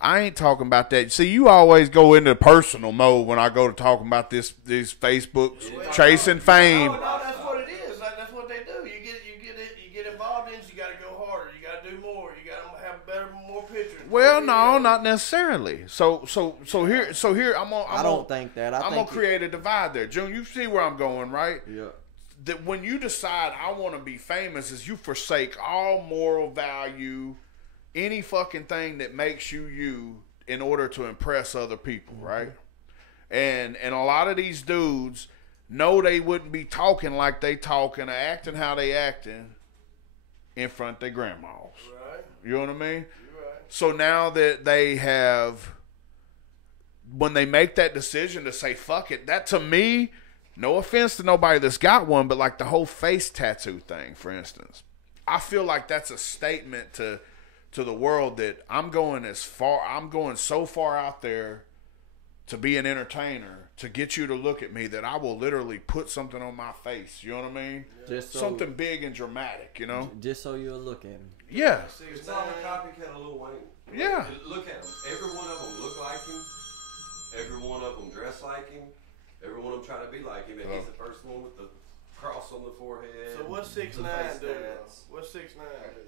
I ain't talking about that. See, you always go into personal mode when I go to talking about these Facebook chasing fame. No, that's what it is. That's what they do. You get involved in it. You got to go harder. You got to do more. You got to have better, more pictures. Well, no, not necessarily. So here I don't think that. I'm gonna create a divide there, June. You see where I'm going, right? Yeah. That when you decide I want to be famous, is you forsake all moral value, any fucking thing that makes you in order to impress other people, right? And a lot of these dudes know they wouldn't be talking like they talking or acting how they acting in front of their grandmas. Right. You know what I mean? You're right. So now that they have, when they make that decision to say fuck it, that to me, no offense to nobody that's got one, but like the whole face tattoo thing, for instance, I feel like that's a statement to the world that I'm going so far out there to be an entertainer, to get you to look at me, that I will literally put something on my face. You know what I mean? Just so, something big and dramatic, you know? Just so you'll look at him. Yeah. It's all a copycat of Lil Wayne. Yeah. Look at them. Every one of them look like him. Every one of them dress like him. Every one of them trying to be like him. And he's the first one with the cross on the forehead. So what's 6ix9ine face do? tats. What's 6ix9ine do?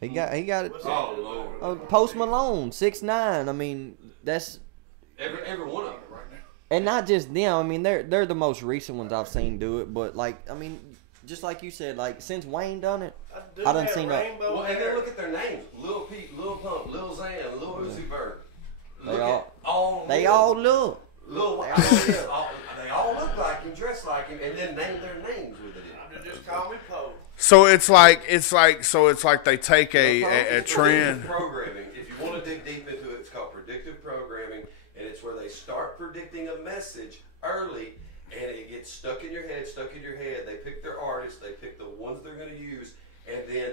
He got it. What's Oh, he do? Lord. Oh, Post Malone, 6ix9ine. I mean, that's Every one of them. and not just them. I mean, they're the most recent ones I've seen do it. But like, I mean, just like you said, like since Wayne done it, I done seen that. rainbow Well, and hair. then look at their names: Lil Peep, Lil Pump, Lil Xan, Lil Uzi Vert. They Look all- at all. They of them. all look. Lil, they all look like him, dress like him, and then name their names with it. Just call me Poe. So it's like they take a Predictive trend. programming. If you want to dig deep into it, it's called predictive programming, and it's where they start predicting a message early, and it gets stuck in your head. They pick their artists, they pick the ones they're going to use, and then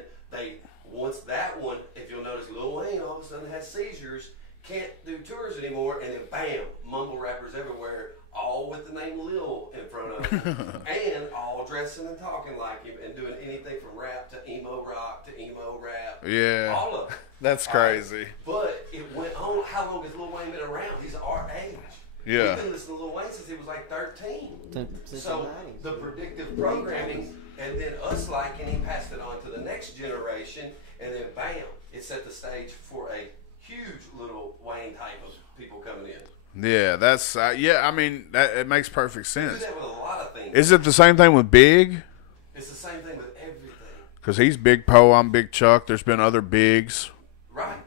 once that one, if you'll notice, Lil Wayne all of a sudden has seizures, can't do tours anymore, and then bam, mumble rappers everywhere, all with the name Lil in front of them, and all dressing and talking like him, and doing anything from rap to emo rock to emo rap. Yeah. All of it. That's All right. crazy. But it went on. How long has Lil Wayne been around? He's our age. Yeah. We've been listening to Lil Wayne since he was like 13. Since So the 90s. the predictive programming, and then us liking him, passed it on to the next generation, and then bam, it set the stage for a huge Lil Wayne type of people coming in. Yeah, that's I mean that it makes perfect We do sense. that with a lot of things. Is it the same thing with Big? It's the same thing with everything. Because he's Big Poe, I'm Big Chuck. There's been other Bigs. Right.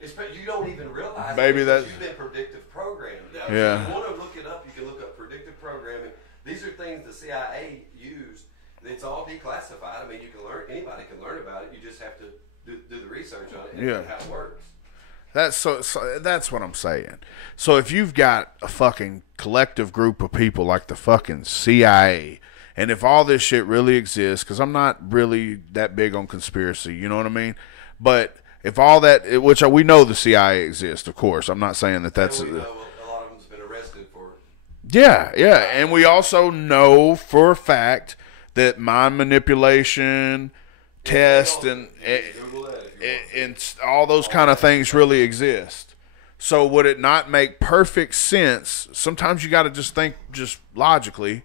You don't even realize Maybe it that- because you've been predictive programming. Yeah. If you want to look it up, you can look up predictive programming. These are things the CIA used. It's all declassified. I mean, you can learn. Anybody can learn about it. You just have to do the research on it and Yeah. how it works. So that's what I'm saying. So if you've got a fucking collective group of people like the fucking CIA, and if all this shit really exists, because I'm not really that big on conspiracy, you know what I mean? But if all that, which we know the CIA exists, of course. I'm not saying that that's. And we know a lot of them's been arrested for. Yeah, and we also know for a fact that mind manipulation, test, and Google that if you want. and all those kind of things really exist. So would it not make perfect sense? Sometimes you got to just think just logically.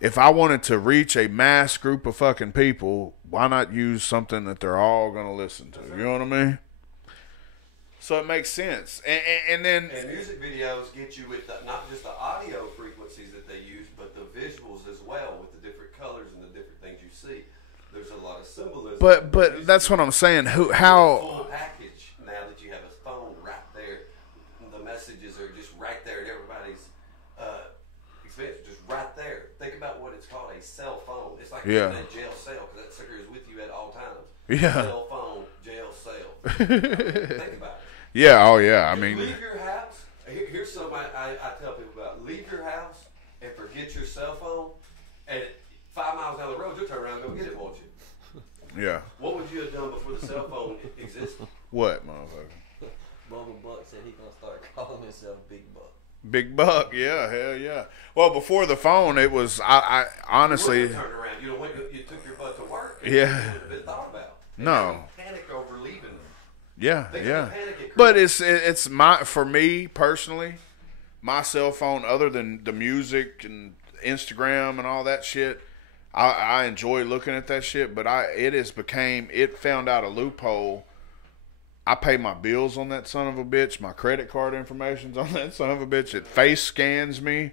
If I wanted to reach a mass group of fucking people, why not use something that they're all going to listen to? You know what I mean? So it makes sense. And then... And music videos get you with not just the audio frequencies that they use, but the visuals as well, with the different colors and the different things you see. There's a lot of symbolism. But that's what I'm saying. How... Full package, now that you have a phone right there, the messages are just right there at everybody's expense, just right there. Think about what it's called, a cell phone. It's like Yeah. a jail cell, because that sucker is with you at all times. Yeah. Cell phone, jail cell. Think about it. Yeah, oh yeah, I You mean... leave your house. Here's something I tell people about. Leave your house and forget your cell phone, and 5 miles down the road, you'll turn around and go get it, won't you? Yeah. What would you have done before the cell phone existed? What, motherfucker? Bubba Buck said he gonna start calling himself Big Buck. Big Buck, yeah, hell yeah. Well, before the phone, it was, I honestly... You wouldn't have turned around. You took your butt to work. And Yeah. You wouldn't have been thought about. And No. you would panic over leaving them. Yeah, Think of yeah. the panic it But creates. it's my, for me personally, my cell phone, other than the music and Instagram and all that shit, I enjoy looking at that shit, but it found out a loophole. I pay my bills on that son of a bitch. My credit card information's on that son of a bitch. It face scans me.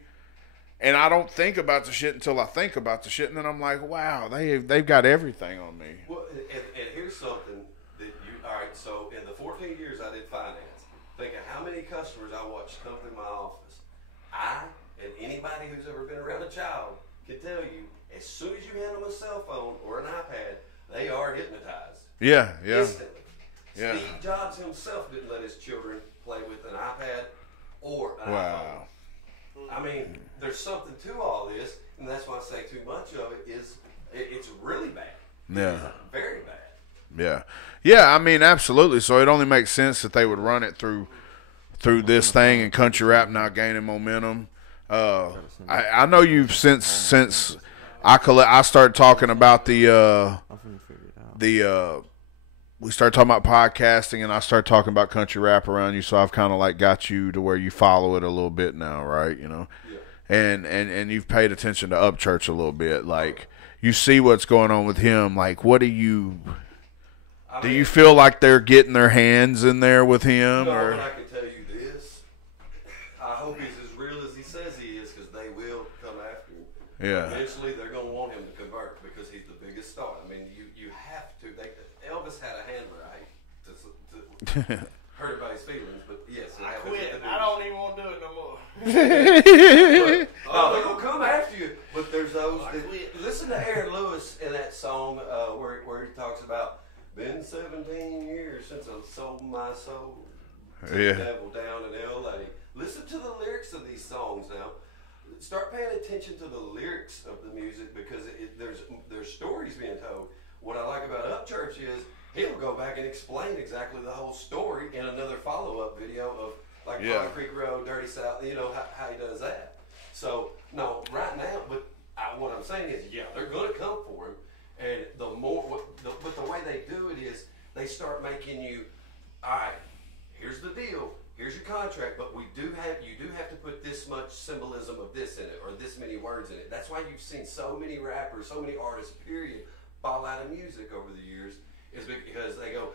And I don't think about the shit until I think about the shit, and then I'm like, wow, they've got everything on me. Well, and here's something that all right, so in the 14 years I did finance, think of how many customers I watched come through my office. I, and anybody who's ever been around a child, can tell you, as soon as you hand them a cell phone or an iPad, they are hypnotized. Yeah, yeah. Instantly. Yeah. Steve Jobs himself didn't let his children play with an iPad or an Wow. iPhone. I mean, there's something to all this, and that's why I say too much of it is, it's really bad. Yeah. It's very bad. Yeah. Yeah, I mean, absolutely. So it only makes sense that they would run it through this thing and country rap not gaining momentum. I know you've since I started talking about we started talking about podcasting and I started talking about country rap around you, so I've kind of like got you to where you follow it a little bit now, right? You know, and you've paid attention to Upchurch a little bit. Like, you see what's going on with him. Like, what do you feel like they're getting their hands in there with him? No, Or but I can tell you this. I hope he's as real as he says he is, because they will come after him. Yeah. Eventually, they're going to want him to convert because he's the biggest star. I mean, you have to. Elvis had a handler. I hate to hurt everybody's feelings, but yes. I quit. I don't even want to do it no more. They're going to come after you. But there's those that listen to Aaron Lewis in that song where he talks about, been 17 years since I sold my soul to Yeah. the devil down in L.A. Listen to the lyrics of these songs now. Start paying attention to the lyrics of the music, because there's stories being told. What I like about Upchurch is he'll go back and explain exactly the whole story in another follow-up video of like Yeah. Pine Creek Road, Dirty South, you know, how he does that. So, no, right now, but what I'm saying is, yeah, they're going to come for him. And but the way they do it is they start making you, all right, here's the deal, here's your contract, but you do have to put this much symbolism of this in it, or this many words in it. That's why you've seen so many rappers, so many artists, period, fall out of music over the years, is because they go,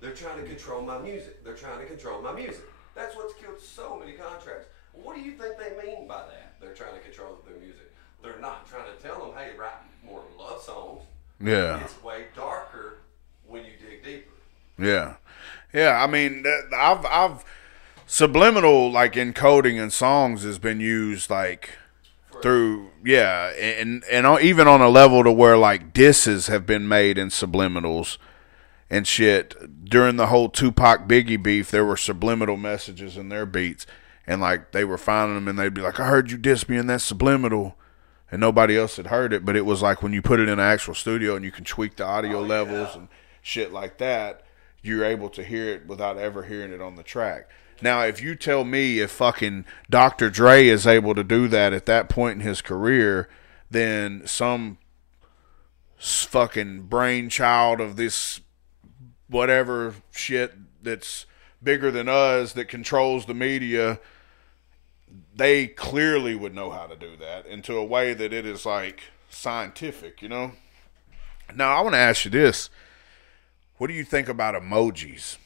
they're trying to control my music. They're trying to control my music. That's what's killed so many contracts. What do you think they mean by that? They're trying to control their music. They're not trying to tell them, hey, write more love songs. Yeah. It's way darker when you dig deeper. Yeah. Yeah, I mean, subliminal, like encoding in songs, has been used like through and even on a level to where like disses have been made in subliminals and shit. During the whole Tupac Biggie beef, there were subliminal messages in their beats, and like they were finding them, and they'd be like, "I heard you diss me in that subliminal," and nobody else had heard it. But it was like when you put it in an actual studio and you can tweak the audio levels and shit like that, you're able to hear it without ever hearing it on the track. Now, if you tell me if fucking Dr. Dre is able to do that at that point in his career, then some fucking brainchild of this whatever shit that's bigger than us that controls the media, they clearly would know how to do that into a way that it is like scientific, you know? Now, I want to ask you this. What do you think about emojis?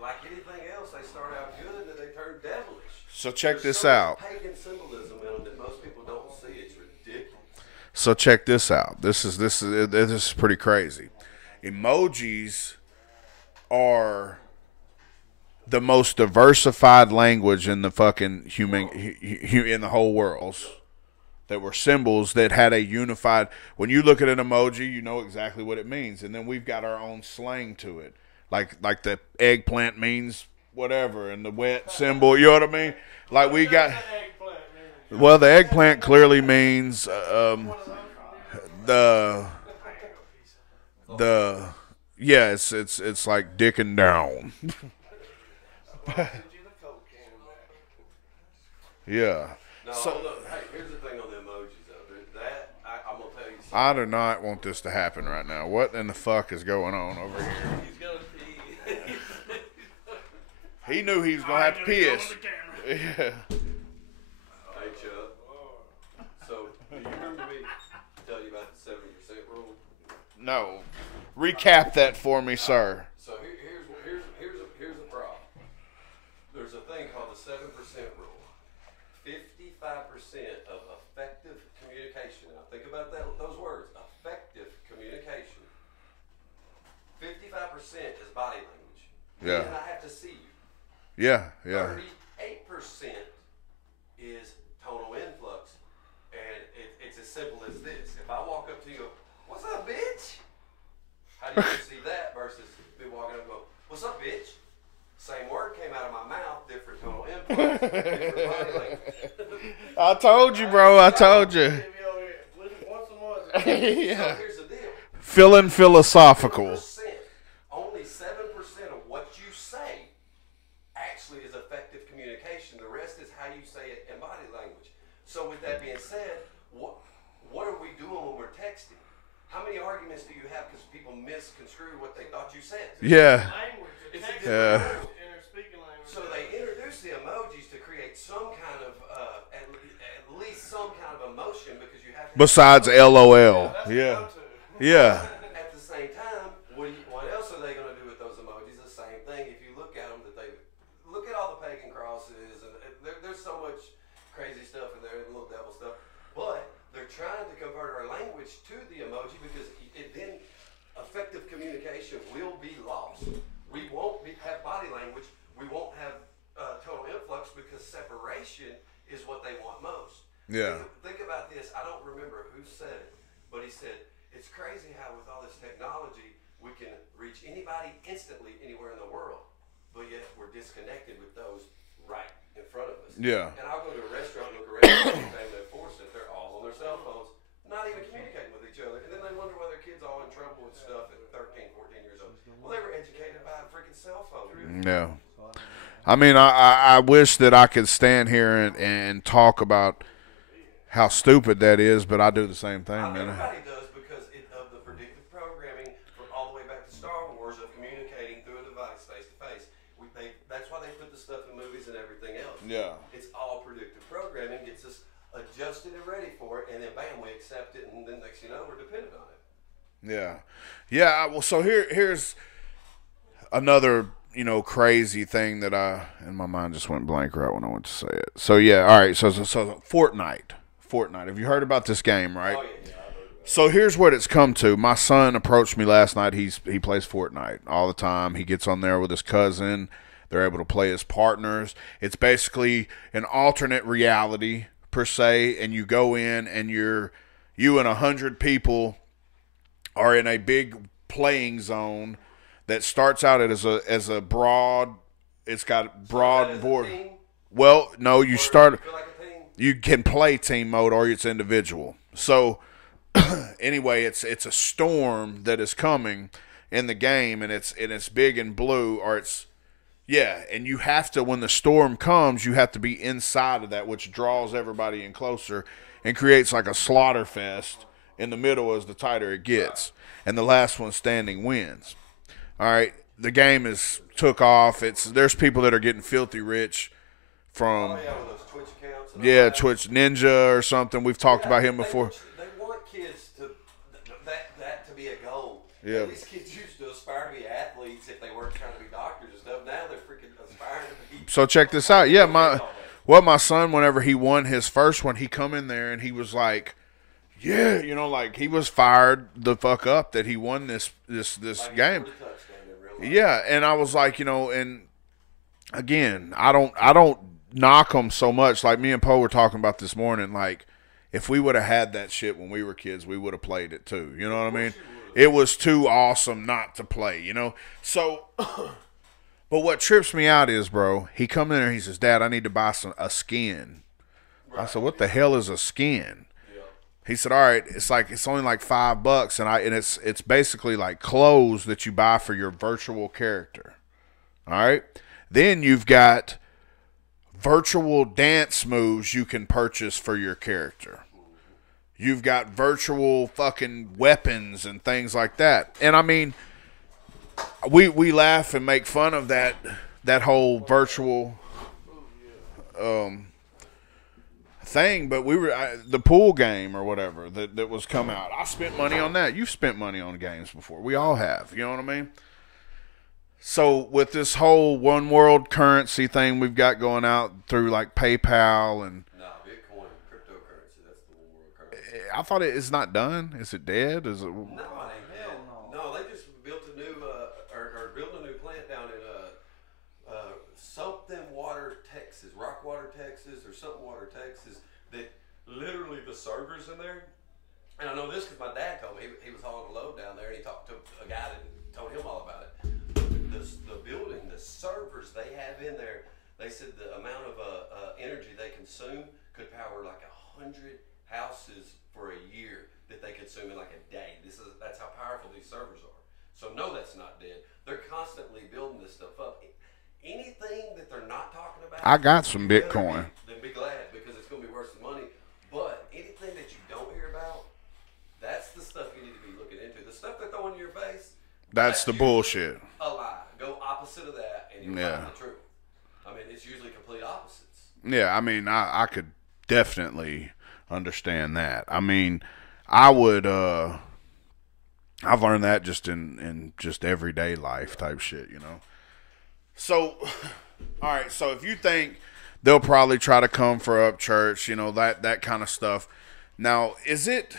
Like anything else, they start out good and then they turn devilish. So check There's this so much out. pagan symbolism in them that most people don't see. It's ridiculous. So check this out. This is pretty crazy. Emojis are the most diversified language in the fucking in the whole world. That were symbols that had a unified. When you look at an emoji, you know exactly what it means, and then we've got our own slang to it. Like the eggplant means whatever, and the wet symbol. You know what I mean? Like we got. Well, the eggplant clearly means it's like dicking down. Yeah. No, So- look, hey, here's the thing on the emojis, though. That, I'm going to tell you something. I do not want this to happen right now. What in the fuck is going on over here? He's gonna pee. He knew he was gonna have to piss. Yeah. Hey, Chuck. So, do you remember me tell you about the 7% rule? No. Recap that for me, sir. So here's a problem. There's a thing called the 7% rule. 55% of effective communication. Now think about those words. Effective communication. 55% is body language. Yeah. And I have to see you. Yeah. 38% is tonal influx. And it's as simple as this. If I walk up to you, what's up, bitch? How do you perceive that versus me walking up and go, what's up, bitch? Same word came out of my mouth, different tonal influx, different body language. I told you, bro. I told you. So here's the deal. Feeling philosophical. 7%, only 7% of what you say actually is effective communication. The rest is how you say it in body language. So with that being said, what are we doing when we're texting? How many arguments do you have because people misconstrue what they thought you said? Yeah. It's a Yeah. different language. So they introduced the emojis to create some kind of, at least some kind of emotion because you have to. Besides LOL. Yeah. Yeah. At the same time, what else are they going to do with those emojis? The same thing. If you look at them, look at all the pagan crosses, and there's so much crazy stuff in there, little devil stuff. But they're trying to convert our language to the emoji because then effective communication will be lost. We won't have body language. We won't have total influx because separation is what they want most. Yeah. Think about this. I don't remember who said it, but he said, it's crazy how with all this technology, we can reach anybody instantly anywhere in the world, but yet we're disconnected with those right in front of us. Yeah. And I'll go to a restaurant and look around and family of four sit there all on their cell phones, not even communicating with each other. And then they wonder why their kids all in trouble and stuff at 13, 14 years old. Well, they were educated by a freaking cell phone. Yeah. I mean, I wish that I could stand here and talk about how stupid that is, but I do the same thing, man. Everybody does because of the predictive programming from all the way back to Star Wars of communicating through a device face to face. That's why they put the stuff in movies and everything else. Yeah. It's all predictive programming, gets us adjusted and ready for it, and then bam, we accept it, and then next you know, we're dependent on it. Yeah. Yeah, well, so here's another, crazy thing that in my mind just went blank right when I went to say it. So, yeah, all right, so Fortnite. Have you heard about this game, right? Oh, yeah. So here's what it's come to. My son approached me last night. He plays Fortnite all the time. He gets on there with his cousin. They're able to play as partners. It's basically an alternate reality per se, and you go in and you and 100 people are in a big playing zone that starts out as a broad. It's got broad board. Well, no, you start. You can play team mode or it's individual. So anyway, it's a storm that is coming in the game, and it's big and blue, or it's and you have to, when the storm comes, you have to be inside of that, which draws everybody in closer and creates like a slaughter fest in the middle as the tighter it gets, and the last one standing wins. All right, the game is took off. There's people that are getting filthy rich from with those Twitch accounts. And Twitch Ninja or something. We've talked about him before. They want kids to that to be a goal. Yeah. These kids used to aspire to be athletes if they weren't trying to be doctors and stuff. Now they're freaking aspiring to be. So check this out. Yeah, my son, whenever he won his first one, he come in there and he was like, yeah, like he was fired the fuck up that he won this game. Yeah, and I was like, and again, I don't knock them so much. Like me and Poe were talking about this morning, like if we would have had that shit when we were kids, we would have played it too. You know what I mean? It was too awesome not to play, So, but what trips me out is, bro, he come in there and he says, Dad, I need to buy a skin. Right. I said, what the hell is a skin? He said, all right, it's only like $5, and it's basically like clothes that you buy for your virtual character. All right? Then you've got virtual dance moves you can purchase for your character. You've got virtual fucking weapons and things like that. And I mean, we laugh and make fun of that whole virtual thing, but the pool game or whatever that was come out. I spent money on that. You've spent money on games before. We all have. You know what I mean? So with this whole one world currency thing we've got going out through like PayPal and Bitcoin, cryptocurrency, that's the one world currency. I thought it's not done. Is it dead? Is it? No, it ain't dead. No, they just built a new or built a new plant down in something water, Texas, Rockwater, Texas, or something water, Texas. That literally the servers in there. And I know this because my dad told me he was hauling a load down there, and he talked to a guy that told him all about it. The building, the servers they have in there, they said the amount of energy they consume could power like 100 houses for a year that they consume in like a day. That's how powerful these servers are. So no, that's not dead. They're constantly building this stuff up. Anything that they're not talking about, I got some Bitcoin. Then be glad, because it's going to be worth some money. But anything that you don't hear about, that's the stuff you need to be looking into. The stuff they're throwing in your face, that's the bullshit. A lie. Go opposite of that, and you'll find the truth. I mean, it's usually complete opposites. Yeah, I mean, I could definitely understand that. I mean, I would. I've learned that just in just everyday life type shit, So, all right. So if you think they'll probably try to come for Upchurch, that kind of stuff. Now, is it?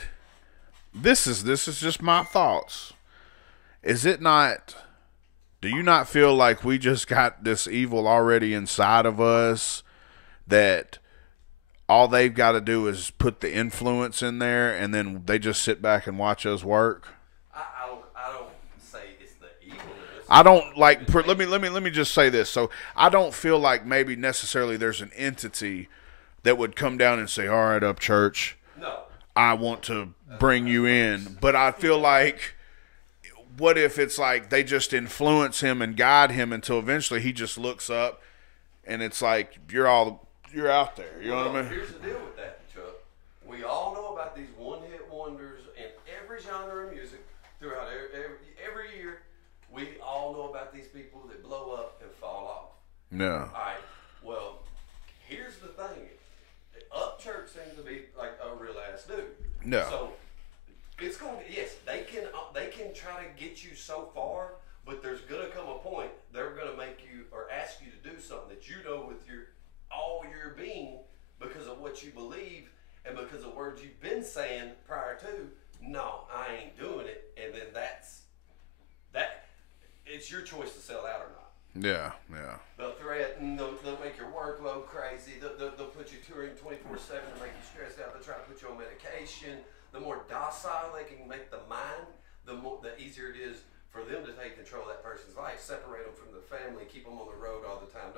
This is just my thoughts. Is it not? Do you not feel like we just got this evil already inside of us that all they've got to do is put the influence in there, and then they just sit back and watch us work? I don't say it's the evil. I don't like. Let me just say this. So I don't feel like maybe necessarily there's an entity that would come down and say, "All right, Upchurch, No. I want to bring you in," but I feel like. What if it's like they just influence him and guide him until eventually he just looks up and it's like you're out there. You know what I mean? Here's the deal with that, Chuck. We all know about these one-hit wonders in every genre of music throughout every year. We all know about these people that blow up and fall off. Yeah. All right. Well, here's the thing. Upchurch seems to be like a real ass dude. Yeah. So it's going to, yes, they can try to get you so far, but there's going to come a point they're going to make you or ask you to do something that you know with all your being, because of what you believe and because of words you've been saying prior to, no, I ain't doing it, and then it's your choice to sell out or not. Yeah. They'll threaten, they'll make your workload crazy, they'll put you touring 24/7 to make you stressed out, they'll try to put you on medication. The more docile they can make the mind, the easier it is for them to take control of that person's life, separate them from their family, keep them on the road all the time.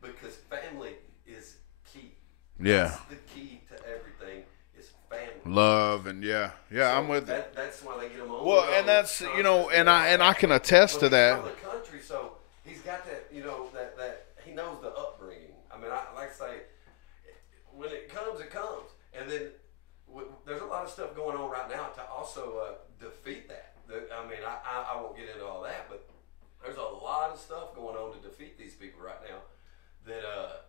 Because family is key. Yeah. That's the key to everything is family. Love and yeah, I'm with it. That's why they get them on. Well, the road and that's constantly. and I can attest to But that. he's from the country, so he's got that, that he knows the upbringing. I mean, I like to say, when it comes, and then there's a lot of stuff going on right now to also defeat that. I mean, I won't get into all that, but there's a lot of stuff going on to defeat these people right now that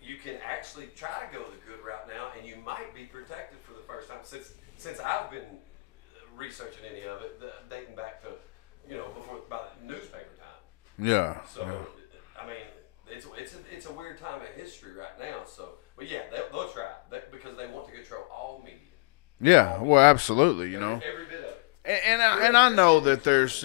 you can actually try to go the good route now, and you might be protected for the first time since I've been researching any of it, dating back to before about newspaper time. Yeah. So I mean, it's a weird time in history right now. So, but yeah, they'll try because they want to control all media. Yeah. Well, absolutely. Every bit of it. And I know that there's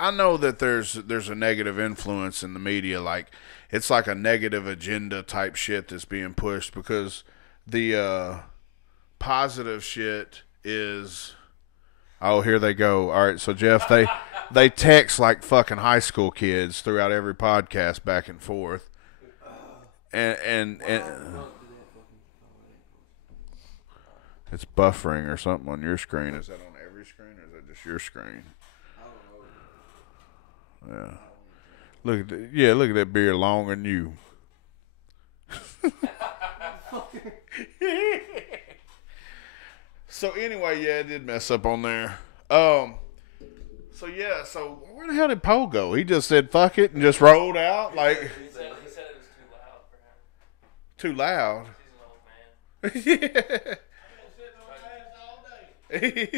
I know that there's a negative influence in the media, like it's like a negative agenda type shit that's being pushed, because the positive shit is, oh, here they go. All right, so Jeff, they text like fucking high school kids throughout every podcast back and forth, and it's buffering or something on your screen. Is that on every screen, or is that just your screen? Yeah. Look at that beard longer than you. So anyway, yeah, it did mess up on there. So where the hell did Poe go? He just said fuck it and just rolled out like. He said it was too loud for him. Too loud. He's an old man. Yeah. Old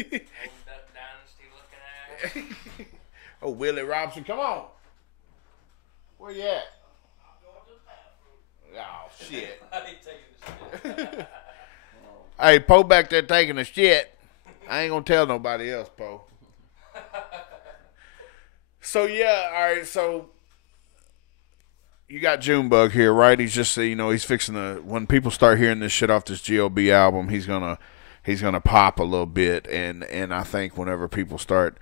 Duck Dynasty looking ass. Oh, Willie Robinson, come on. Where you at? Oh, shit. He taking the shit. Hey, Poe back there taking a shit. I ain't gonna tell nobody else, Poe. So, yeah, all right, so you got Junebug here, right? He's just, he's fixing to, when people start hearing this shit off this G.O.B. album, he's gonna pop a little bit, and I think whenever people start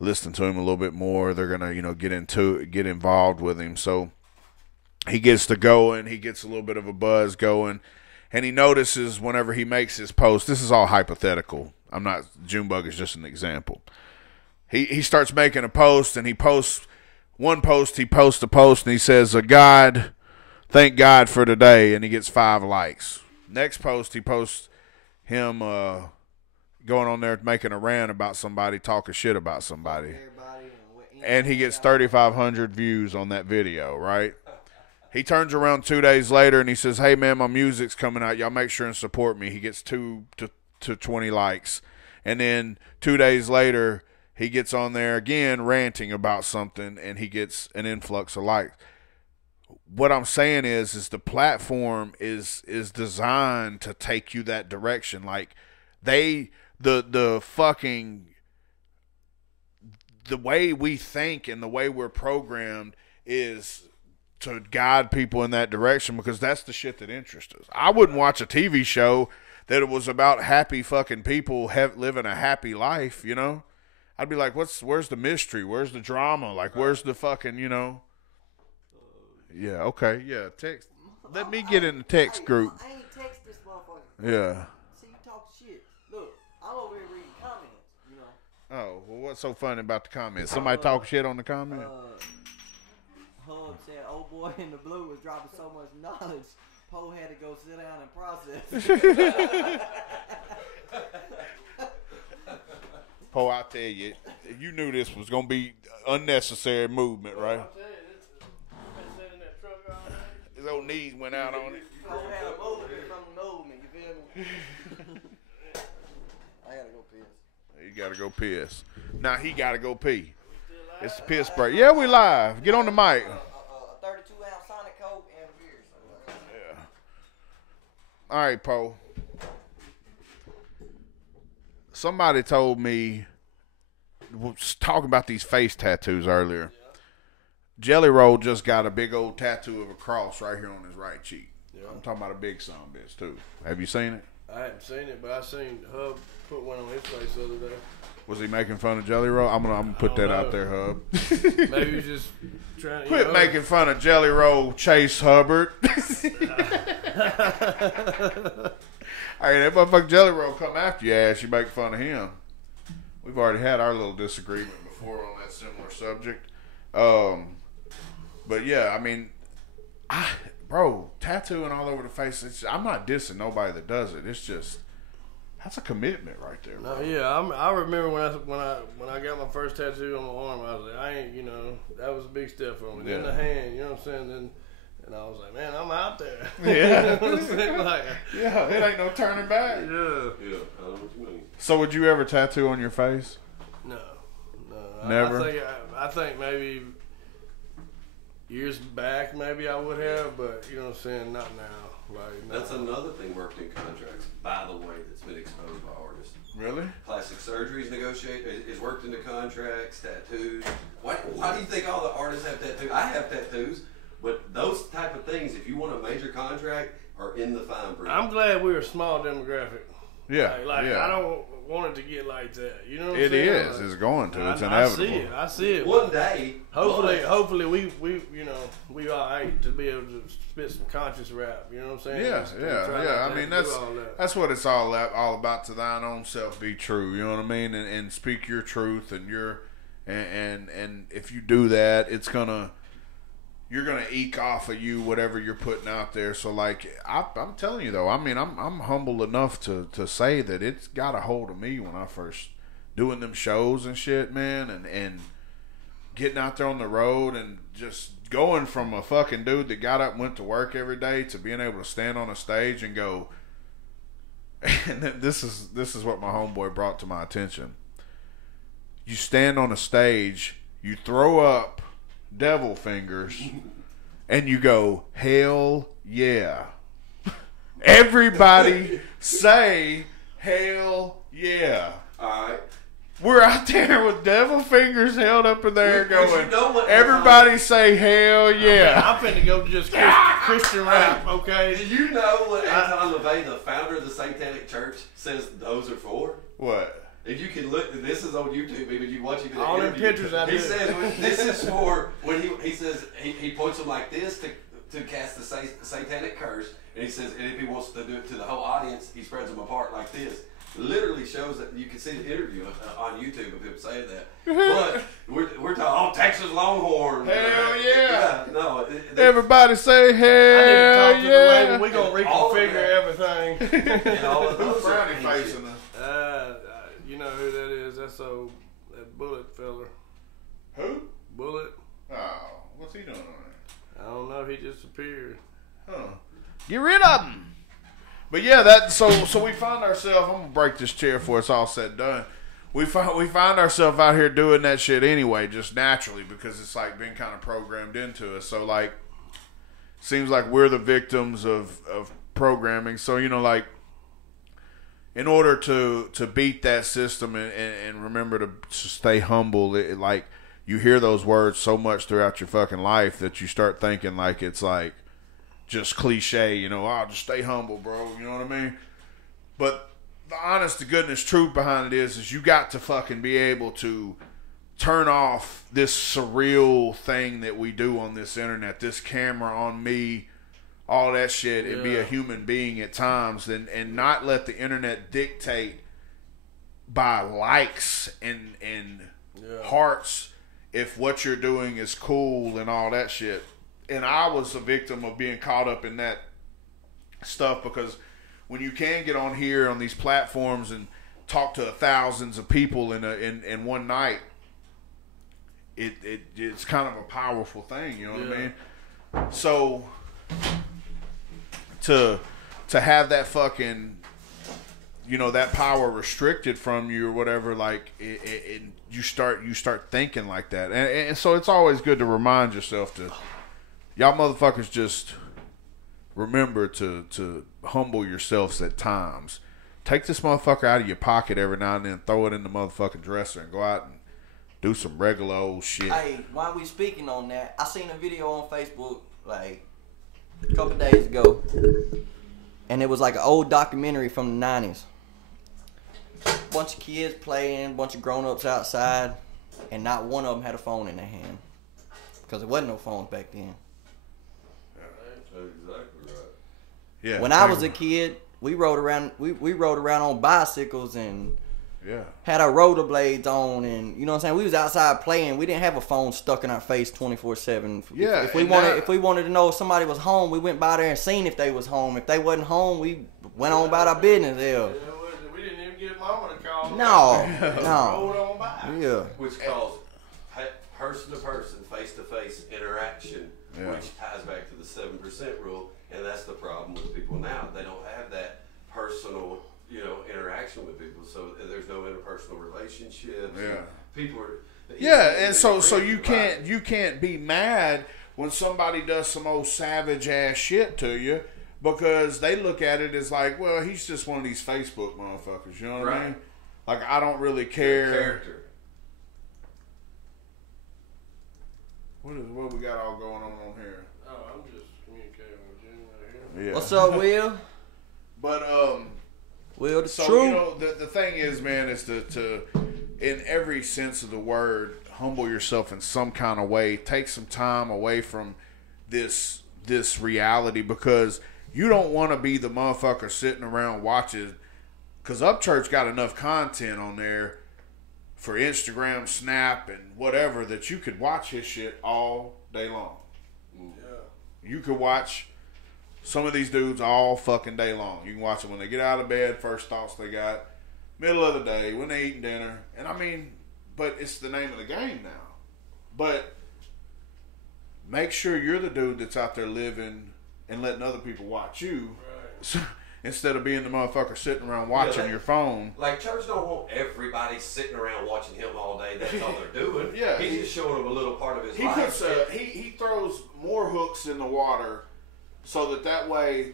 listening to him a little bit more, they're gonna, get involved with him. So he gets to going, he gets a little bit of a buzz going, and he notices whenever he makes his post, this is all hypothetical. Junebug is just an example. He starts making a post, and he posts a post, and he says, thank God for today, and he gets 5 likes. Next post, he posts him going on there making a rant about somebody, talking shit about somebody. And he gets 3,500 views on that video, right? He turns around 2 days later and he says, hey, man, my music's coming out. Y'all make sure and support me. He gets 2 to 20 likes. And then 2 days later, he gets on there again ranting about something, and he gets an influx of likes. What I'm saying is the platform is designed to take you that direction. Like the way we think and the way we're programmed is to guide people in that direction, because that's the shit that interests us. I wouldn't watch a TV show that it was about happy fucking people living a happy life, I'd be like, where's the mystery? Where's the drama? Like, where's the fucking, Yeah, okay, yeah, text. Let me get in the text group. I ain't text this motherfucker. Yeah. See, you talk shit. Look, I'm over here reading comments, Oh, well, what's so funny about the comments? Somebody talk shit on the comment? Hub said, old boy in the blue was dropping so much knowledge, Poe had to go sit down and process. Poe, I tell you, you knew this was going to be unnecessary movement, right? His old knees went out on it. Poe had a movement from the movement, you feel me? I gotta go piss. You got to go piss. Now he got to go pee. It's the piss break. Yeah, we live. Get on the mic. A 32-ounce Sonic Coke and beer. Yeah. All right, Poe. somebody told me, was talking about these face tattoos earlier. Jelly Roll just got a big old tattoo of a cross right here on his right cheek. Yeah. I'm talking about a big son of a bitch too. Have you seen it? I haven't seen it, but I seen Hub put one on his face the other day. Was he making fun of Jelly Roll? I'm gonna put that out there, Hub. Maybe he's just trying to Quit making fun of Jelly Roll, Chase Hubbard. Hey, that motherfucker Jelly Roll come after your ass, you make fun of him. We've already had our little disagreement before on that similar subject. But yeah, I mean, bro, tattooing all over the face. I'm not dissing nobody that does it. It's just that's a commitment right there, bro. No, yeah, I remember when I got my first tattoo on my arm. I was like, I ain't, you know, that was a big step for me. Then the hand, you know what I'm saying? Then, and I was like, man, I'm out there. Yeah, You know what I'm saying? Like, yeah, it ain't no turning back. yeah, Yeah, I know what you mean. So, would you ever tattoo on your face? no. Never? I think maybe years back, maybe I would have, but you know what I'm saying? Not now. Like, no. That's another thing worked in contracts, by the way, that's been exposed by artists. Really? Plastic surgeries is worked into contracts, tattoos. Why do you think all the artists have tattoos? I have tattoos, but those type of things, if you want a major contract, are in the fine print. I'm glad we're a small demographic. Yeah, Like yeah. I don't want it to get like that. You know what I'm It saying? is. Like, It's going to. It's I inevitable. I see it. One day, Hopefully we you know we all right to be able to spit some conscious rap. You know what I'm saying? Yeah, Just yeah, try yeah. not I to mean, do all that. that's what it's all about. To thine own self be true. You know what I mean? And speak your truth, and and if you do that, you're gonna eke off of you whatever you're putting out there. So like I'm telling you though, I mean I'm humble enough to say that it's got a hold of me when I first doing them shows and shit, man, and getting out there on the road and just going from a fucking dude that got up and went to work every day to being able to stand on a stage and go. And this is what my homeboy brought to my attention. You stand on a stage, you throw up devil fingers, and you go, hell yeah. Everybody say hell yeah. Alright. We're out there with devil fingers held up in there But you going, know what- everybody say hell yeah. I'm finna go just Christian rap, okay? Do you know what Anton LaVey, the founder of the Satanic Church, says those are for? What? If you can look, this is on YouTube, even you watch it. All them pictures I He do. says this is for when he says he points them like this to cast the satanic curse, and he says, and if he wants to do it to the whole audience, he spreads them apart like this. Literally shows that you can see the interview on YouTube of him saying that. But we're talking Texas Longhorn. Hell yeah. No, Everybody say I hell need to talk to the yeah. label. We gonna All of reconfigure that. everything. and all of those are Frowny facing us. You know who that is? That's that Bullet fella. Who? Bullet. Oh, what's he doing on there? I don't know. He just appeared. Huh. Get rid of him. But yeah, so we find ourselves. I'm gonna break this chair before it's all said and done. We find ourselves out here doing that shit anyway, just naturally, because it's like been kind of programmed into us. So like, seems like we're the victims of programming. So you know, like, in order to beat that system and remember to stay humble, like you hear those words so much throughout your fucking life that you start thinking like it's like just cliche, you know, just stay humble, bro, you know what I mean? But the honest to goodness truth behind it is you got to fucking be able to turn off this surreal thing that we do on this internet, this camera on me, all that shit, and be a human being at times, and not let the internet dictate by likes and hearts if what you're doing is cool and all that shit. And I was a victim of being caught up in that stuff, because when you can get on here on these platforms and talk to thousands of people in one night, it's kind of a powerful thing, you know what I mean? So to have that fucking, you know, that power restricted from you or whatever, like you start thinking like that, and so it's always good to remind yourself to, y'all motherfuckers, just remember to humble yourselves at times. take this motherfucker out of your pocket every now and then, throw it in the motherfucking dresser, and go out and do some regular old shit. Hey, while we speaking on that, I seen a video on Facebook like a couple days ago, and it was like an old documentary from the 90s. Bunch of kids playing, bunch of grown-ups outside, and not one of them had a phone in their hand. Because there wasn't no phones back then. That's exactly right. Yeah. When I was a kid, we rode around on bicycles and yeah. had our rollerblades on, and you know what I'm saying? We was outside playing. We didn't have a phone stuck in our face 24/7. Yeah, If we wanted to know if somebody was home, we went by there and seen if they was home. If they wasn't home, we went on about our business. Hell. We didn't even get mama to call. No. Rolled on by. Yeah. Which calls person to person, face to face interaction, Yeah. which ties back to the 7% rule, and that's the problem with people now. They don't have that personal, interaction with people, so there's no interpersonal relationships. Yeah. People are. Yeah, and so you can't be mad when somebody does some old savage ass shit to you, because they look at it as like, well, he's just one of these Facebook motherfuckers. You know what I mean? Like, I don't really care. Character. What we got all going on here? Oh, I'm just communicating with Jim right here. Yeah. What's up, Will? But Will, the so truth. the thing is, man, is to in every sense of the word, humble yourself in some kind of way. Take some time away from this reality, because you don't want to be the motherfucker sitting around watching. Because Upchurch got enough content on there for Instagram, Snap, and whatever, that you could watch his shit all day long. Yeah. You could watch some of these dudes all fucking day long. You can watch them when they get out of bed, first thoughts they got, middle of the day, when they eating dinner. And I mean, but it's the name of the game now. But make sure you're the dude that's out there living and letting other people watch you. Right. So, instead of being the motherfucker sitting around watching your phone. Like, church don't want everybody sitting around watching him all day. That's all they're doing. Yeah. He's just showing them a little part of his He life. puts he throws more hooks in the water, so that way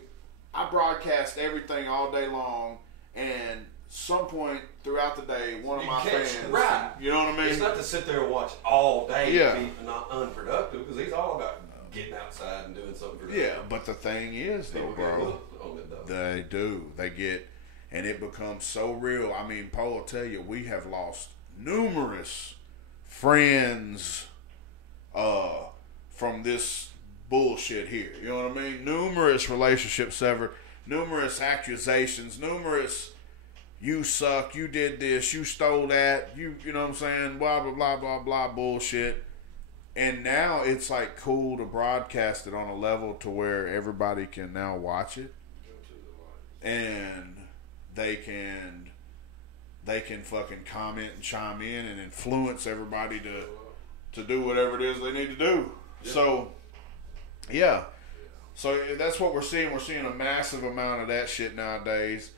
I broadcast everything all day long, and some point throughout the day, one of You my catch- fans, right. you know what I mean? It's not to sit there and watch all day Yeah. and be not unproductive, because he's all about getting outside and doing something productive. Yeah, but the thing is, though, People get bro, hooked on it, though. they do. They get, and it becomes so real. I mean, Paul will tell you, we have lost numerous friends from this bullshit here. You know what I mean? Numerous relationships severed, numerous accusations, numerous you suck, you did this, you stole that, you know what I'm saying, blah, blah, blah, blah, blah, bullshit. And now it's like cool to broadcast it on a level to where everybody can now watch it, and they can fucking comment and chime in and influence everybody to do whatever it is they need to do. Yeah. So, yeah. So that's what we're seeing. We're seeing a massive amount of that shit nowadays.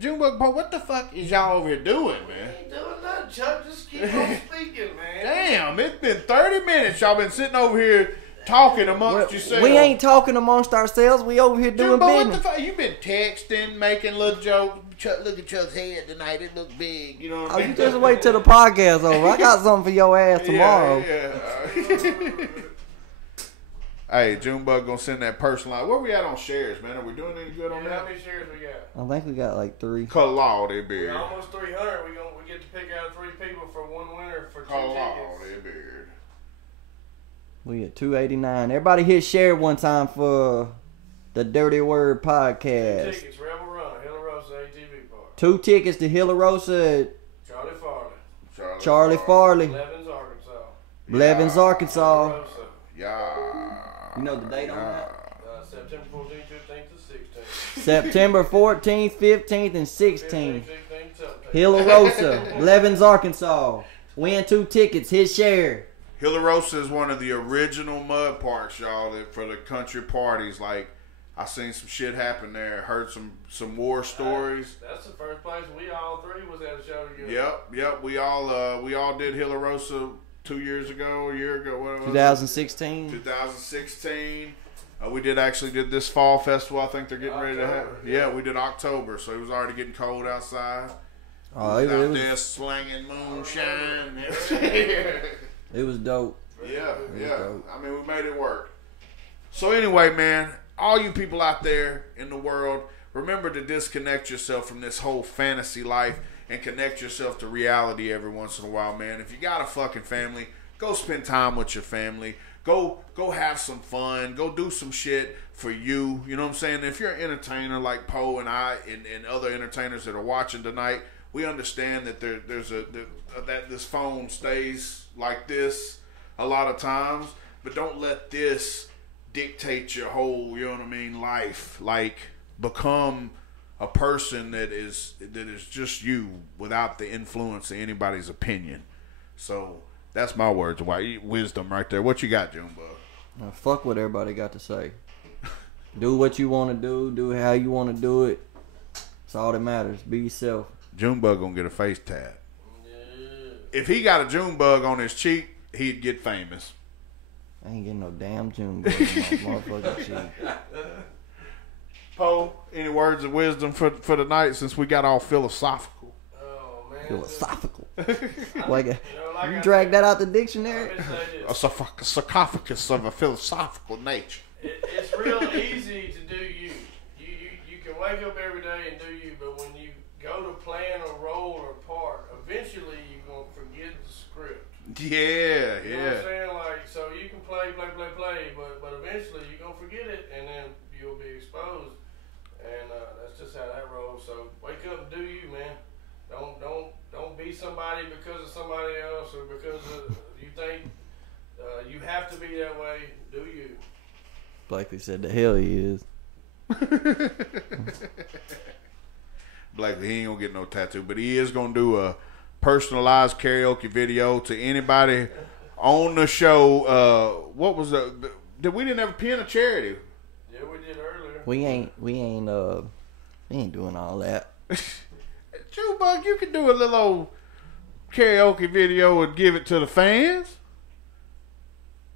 Junebug, what the fuck is y'all over here doing, man? Ain't doing nothing, Chuck. Just keep on speaking, man. Damn, it's been 30 minutes. Y'all been sitting over here talking amongst yourselves. We ain't talking amongst ourselves. We over here doing Junebug, what business. the fuck? You been texting, making little jokes. Chuck, look at Chuck's head tonight. It look big. You know what I mean? You just wait till the podcast over. I got something for your ass tomorrow. Yeah. Hey, Junebug gonna send that personalized. Where we at on shares, man? Are we doing any good on How that? many shares we got? I think we got like 3. Call they We're beard. almost 300. We get to pick out 3 people for one winner for 2 Call tickets. they beard. We at 289. Everybody hit share one time for the Dirty Word 2 podcast. tickets, Rebel Run, Hilla Rosa ATV Park. 2 tickets to Hilla Rosa, Charlie Farley, Charlie Farley, Blevins, Arkansas. Blevins, Arkansas. Rosa, Yeah. You know the date on that? September 14th, 15th to 16th. September 14th, 15th, and 16th. 16th. Hilla Rosa, Blevins, Arkansas. Win 2 tickets. Hit share. Hilla Rosa is one of the original mud parks, y'all, that for the country parties. Like, I seen some shit happen there. Heard some war stories. That's the first place we all 3 was at a show together. Yep. We all did Hilla Rosa 2 years ago, a year ago, whatever. 2016. 2016. We did this fall festival. I think they're getting ready to have. October, Yeah, we did October, so it was already getting cold outside. Oh, Out it there was, slanging moonshine. it was dope. Yeah. dope. I mean, we made it work. So anyway, man, all you people out there in the world, remember to disconnect yourself from this whole fantasy life and connect yourself to reality every once in a while, man. If you got a fucking family, go spend time with your family. Go have some fun. Go do some shit for you. You know what I'm saying? If you're an entertainer like Poe and I and other entertainers that are watching tonight, we understand that that this phone stays like this a lot of times, but don't let this dictate your whole, you know what I mean, life. Like, become a person that is just you without the influence of anybody's opinion. So that's my words of wisdom right there. What you got, Junebug? Now, fuck what everybody got to say. Do what you want to do how you want to do it. That's all that matters. Be yourself. Junebug gonna get a face tat. If he got a Junebug on his cheek, he'd get famous. I ain't getting no damn June bug in my motherfucking cheek. Poe, any words of wisdom for the night, since we got all philosophical? Oh man. Philosophical. Like You drag that out the dictionary? Let me say A this. sarcophagus of a philosophical nature. It's real easy to do you. You can wake up every day and do you, but when you go to plan a role or part, eventually you're gonna forget the script. Yeah, You know what I'm saying? Like, so you can play, but eventually you're gonna forget it, and then you'll be exposed. And that's just how that rolls. So wake up and do you, man. Don't be somebody because of somebody else or because of, you think you have to be that way. Do you? Blakely said the hell he is. Blakely, he ain't gonna get no tattoo, but he is gonna do a personalized karaoke video to anybody on the show. What was the? We didn't ever pin a charity. Yeah, we did earlier. We ain't doing all that. Junebug, you can do a little old karaoke video and give it to the fans.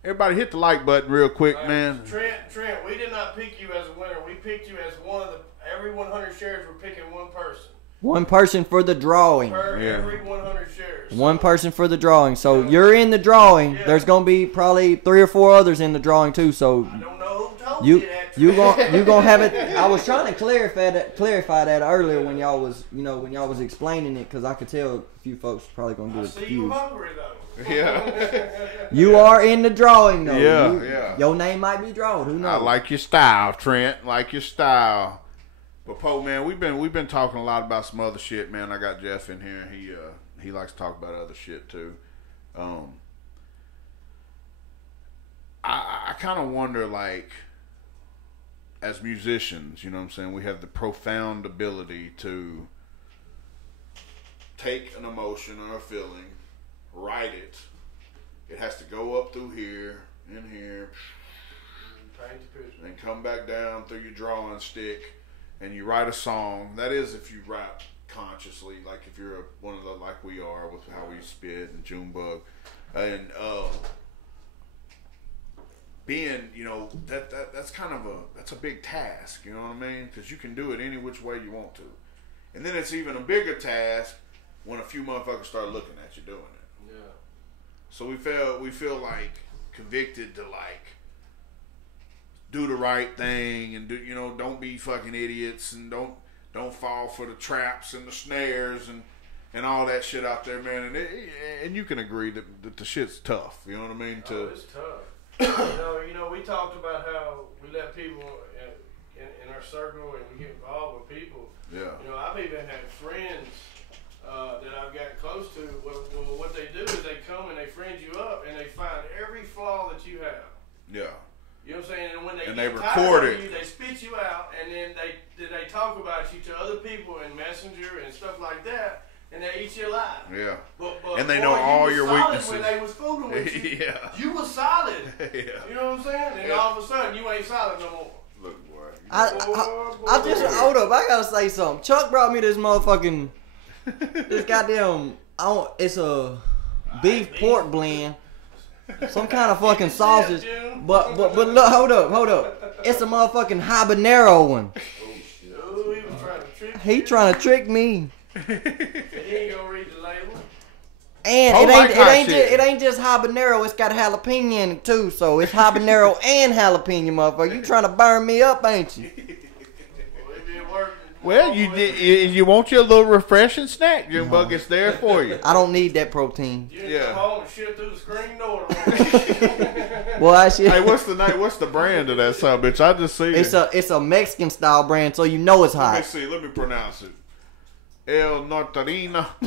Everybody hit the like button real quick, man. Trent, we did not pick you as a winner. We picked you as one of the. Every 100 shares, we're picking one person. One person for the drawing. Per Yeah. every 100 shares. One person for the drawing. So you're in the drawing. Yeah. There's gonna be probably 3 or 4 others in the drawing too. So I don't know who told you that. you gonna have it. I was trying to clarify that earlier when y'all was explaining it, because I could tell a few folks probably gonna I get see you confused. hungry though. Yeah. You are in the drawing though. Yeah, yeah. Your name might be drawn. Who I knows? like your style, Trent. Like your style. But Poe, man, we've been talking a lot about some other shit, man. I got Jeff in here. He likes to talk about other shit too. I kind of wonder, like, as musicians, you know what I'm saying, we have the profound ability to take an emotion or a feeling, write it. It has to go up through here, in here, Paint the picture. and come back down through your drawing stick, and you write a song. That is, if you rap consciously, like if you're one of the, like we are with how we spit and Junebug, and being, you know, that's kind of that's a big task, you know what I mean? Because you can do it any which way you want to, and then it's even a bigger task when a few motherfuckers start looking at you doing it. Yeah. So we feel like convicted to, like, do the right thing and do, you know, don't be fucking idiots and don't fall for the traps and the snares and all that shit out there, man. And you can agree that the shit's tough. You know what I mean? Oh, it's tough. you know, we talked about how we let people in our circle and we get involved with people. Yeah. You know, I've even had friends that I've gotten close to. What they do is they come and they friend you up and they find every flaw that you have. Yeah. You know what I'm saying? And when they And get they tired record of it. you, they spit you out, and then they talk about you to other people in Messenger and stuff like that, and they eat you alive. Yeah. But And they boy, know you all was your solid weaknesses. when they was fooling with you. Yeah. You was solid. Yeah. You know what I'm saying? And Yeah. all of a sudden, you ain't solid no more. Look, boy. I just hold up. I gotta say something. Chuck brought me this motherfucking this goddamn. It's a beef pork blend. Some kind of fucking sausage. But look, hold up. It's a motherfucking habanero one. Oh shit. Ooh, he was trying to trick you. He trying to trick me. And he ain't gonna read the label. And Oh, like hot shit. it ain't just habanero. It's got jalapeno in it too. So it's habanero and jalapeno, motherfucker. You trying to burn me up, ain't you? Well, it didn't work. Well, you want your little refreshing snack, Junebug. It's there for you. I don't need that protein. You Yeah. come home and shit through the screen door. Well, I should. Hey, what's the brand of that son bitch? I just see it. It's a Mexican style brand, so you know it's Let me hot. see. Let me pronounce it. El Nortarina. I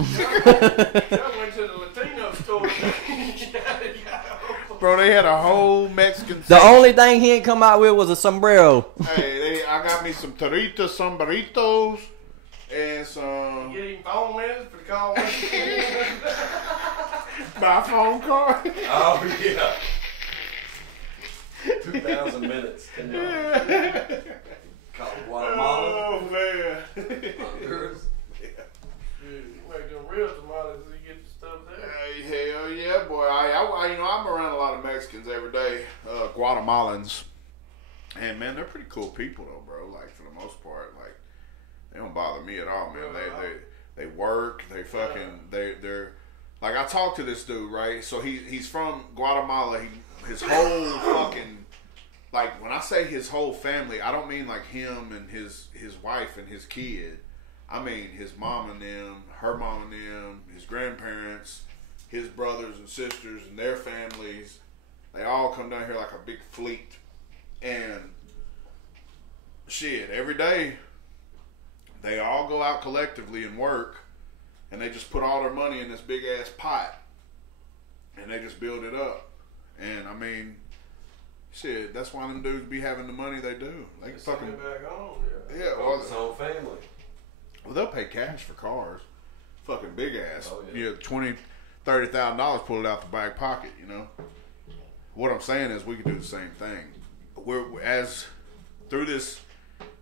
went to the Latino store. Bro, they had a whole Mexican. The section. only thing he ain't come out with was a sombrero. Hey, I got me some Torritos, sombreritos, and some Get him phone minutes for the call. my phone card. Oh yeah. 2,000 minutes. Called Guatemala. Oh man. Honduras. You make them real tamales so you get the stuff there. Hey, hell yeah, boy! I'm around a lot of Mexicans every day, Guatemalans, and man, they're pretty cool people though, bro. Like for the most part, like they don't bother me at all, man. They work, they fucking they're like I talked to this dude, right? So he's from Guatemala. His whole fucking like when I say his whole family, I don't mean like him and his wife and his kid. I mean his mom and them, her mom and them, his grandparents, his brothers and sisters and their families. They all come down here like a big fleet. And shit, every day they all go out collectively and work, and they just put all their money in this big ass pot and they just build it up. And I mean, shit, that's why them dudes be having the money they do. They can Send fucking it back home. Yeah. yeah. Focus on family. Well, they'll pay cash for cars. Fucking big ass. Oh, yeah. $20,000, $30,000, pull it out the back pocket, you know? What I'm saying is we can do the same thing. Through this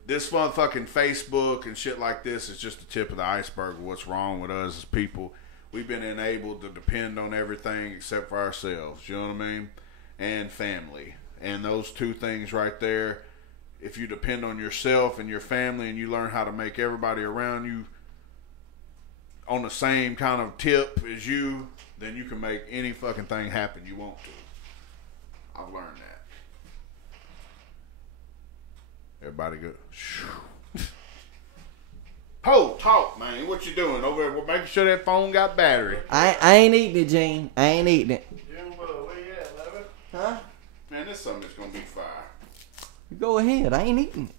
motherfucking Facebook and shit like this is just the tip of the iceberg of what's wrong with us as people. We've been enabled to depend on everything except for ourselves, you know what I mean? And family. And those two things right there, if you depend on yourself and your family and you learn how to make everybody around you on the same kind of tip as you, then you can make any fucking thing happen you want to. I've learned that. Everybody good? Poe, talk, man. What you doing over there? Making sure that phone got battery. I ain't eating it, Gene. I ain't eating it. Junebug, where you at, Levitt? Huh? Man, this something that's gonna be fire. Go ahead. I ain't eating it.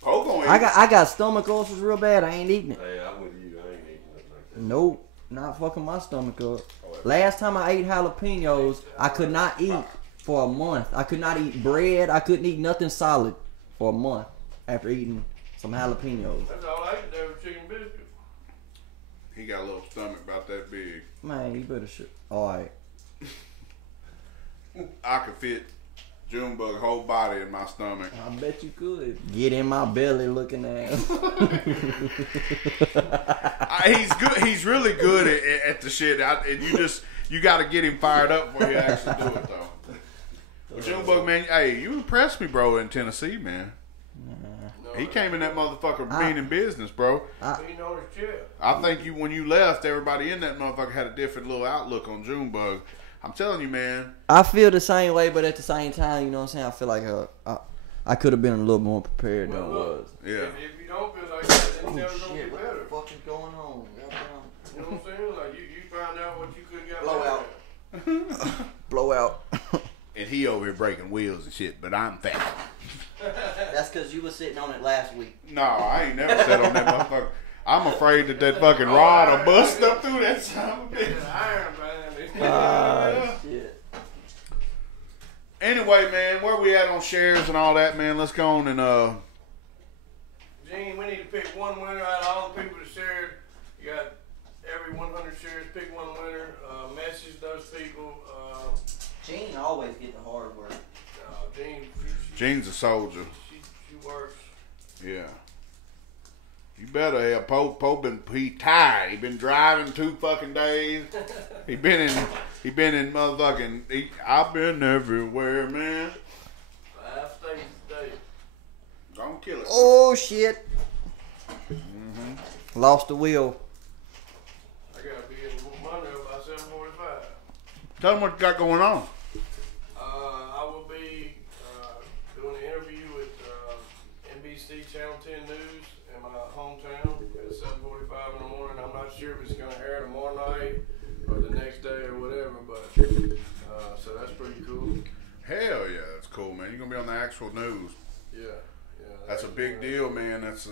Poe gonna eat. I got stomach ulcers real bad. I ain't eating it. Hey, I'm with you. I ain't eating nothing like that. Nope. Not fucking my stomach up. Last time I ate jalapenos, I could not eat for a month. I could not eat bread. I couldn't eat nothing solid for a month after eating some jalapenos. That's all I can do with chicken biscuit. He got a little stomach about that big. Man, you better shit. All right. I could fit Junebug whole body in my stomach. I bet you could. Get in my belly looking ass. He's good. He's really good at the shit. And you got to get him fired up before you actually do it, though. But Junebug, man, hey, you impressed me, bro, in Tennessee, man. He came in that motherfucker meaning business, bro. Being on his chair. I think when you left, everybody in that motherfucker had a different little outlook on Junebug. I'm telling you, man. I feel the same way, but at the same time, you know what I'm saying? I feel like I could have been a little more prepared than I was. Yeah. If you don't feel like that, then it's never gonna get what better. the fuck is going on? You know what I'm saying? Like you find out what you could got Blow out. Blow out. And he over here breaking wheels and shit, but I'm fat. That's because you was sitting on it last week. No, I ain't never sat on that motherfucker. I'm afraid that fucking rod will bust up through that son of a bitch. Iron man. Shit. Anyway, man, where we at on shares and all that, man? Let's go on and Gene, we need to pick one winner out of all the people that shared. You got every 100 shares, pick one winner. Message those people. Gene always get the hard work. Gene, Gene's a soldier. she works. Yeah. You better have Poe he tired. He been driving 2 fucking days. He been in motherfucking I've been everywhere, man. 5 states a day. Don't kill it. Oh shit! Lost the wheel. I gotta be in Monroe by 7:45. Tell them what you got going on. I will be doing an interview with NBC Channel 10 News in my hometown at 7:45 in the morning. I'm not sure if it's going to air tomorrow night or the next day or whatever, but so that's pretty cool. Hell yeah, that's cool, man. You're gonna be on the actual news. Yeah. That's a big deal, man. That's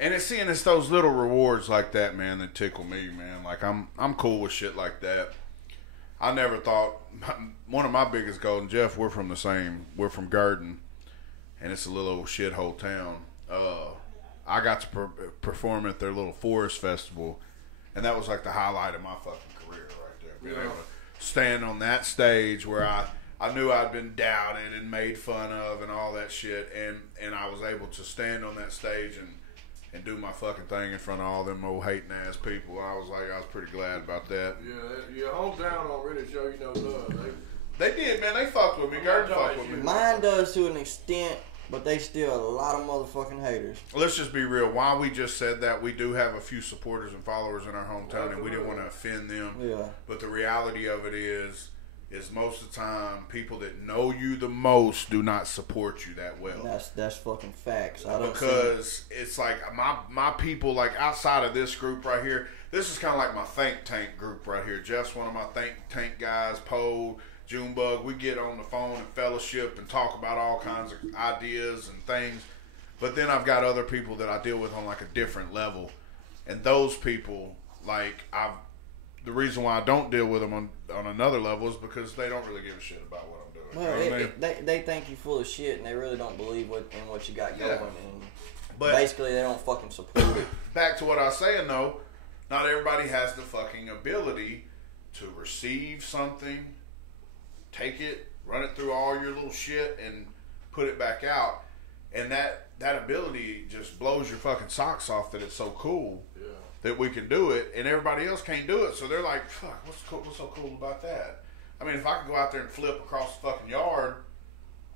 and it's those little rewards like that, man, that tickle me, man. Like I'm cool with shit like that. I never thought one of my biggest goals, and Jeff, we're from Garden, and it's a little old shithole town. I got to perform at their little forest festival, and that was like the highlight of my fucking career right there. Being able to stand on that stage where I knew I'd been doubted and made fun of and all that shit, and I was able to stand on that stage and do my fucking thing in front of all them old hating ass people. I was pretty glad about that. Yeah, your hometown don't really show you no love. They did, man. They fucked with me. Garden fucked with me. Mine does to an extent, but they still a lot of motherfucking haters. Let's just be real. While we just said that, we do have a few supporters and followers in our hometown, and we didn't want to offend them. Yeah. But the reality of it is most of the time, people that know you the most do not support you that well. That's fucking facts. Because it's like my people, like outside of this group right here, this is kind of like my think tank group right here. Jeff's one of my think tank guys. Poe, Junebug, we get on the phone and fellowship and talk about all kinds of ideas and things. But then I've got other people that I deal with on like a different level, and those people, like the reason why I don't deal with them on another level is because they don't really give a shit about what I'm doing. Well, you know what I mean? they think you full of shit, and they really don't believe in what you got going. Yeah. And But basically, they don't fucking support it. back to what I was saying though, not everybody has the fucking ability to receive something, take it, run it through all your little shit, and put it back out. And that ability just blows your fucking socks off that it's so cool. Yeah. That we can do it, and everybody else can't do it. So they're like, fuck, what's so cool about that? I mean, if I could go out there and flip across the fucking yard,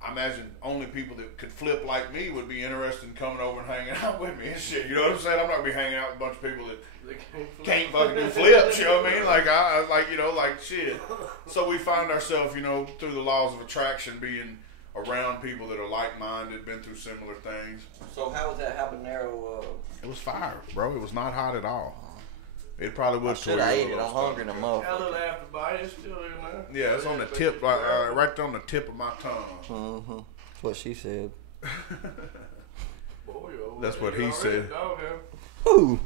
I imagine only people that could flip like me would be interested in coming over and hanging out with me and shit. You know what I'm saying? I'm not going to be hanging out with a bunch of people that can't fucking do flips, you know what I mean? Like, I like, you know, like shit. So we find ourselves, you know, through the laws of attraction, being around people that are like-minded, been through similar things. So how was that habanero? It was fire, bro. It was not hot at all. It probably would. Should I ate it? I'm hungry no more. Got a little after bite. It's still in there. Yeah, it's on the tip, right there on the tip of my tongue. Mm-hmm. That's what she said. Boy, That's what he said. Ooh,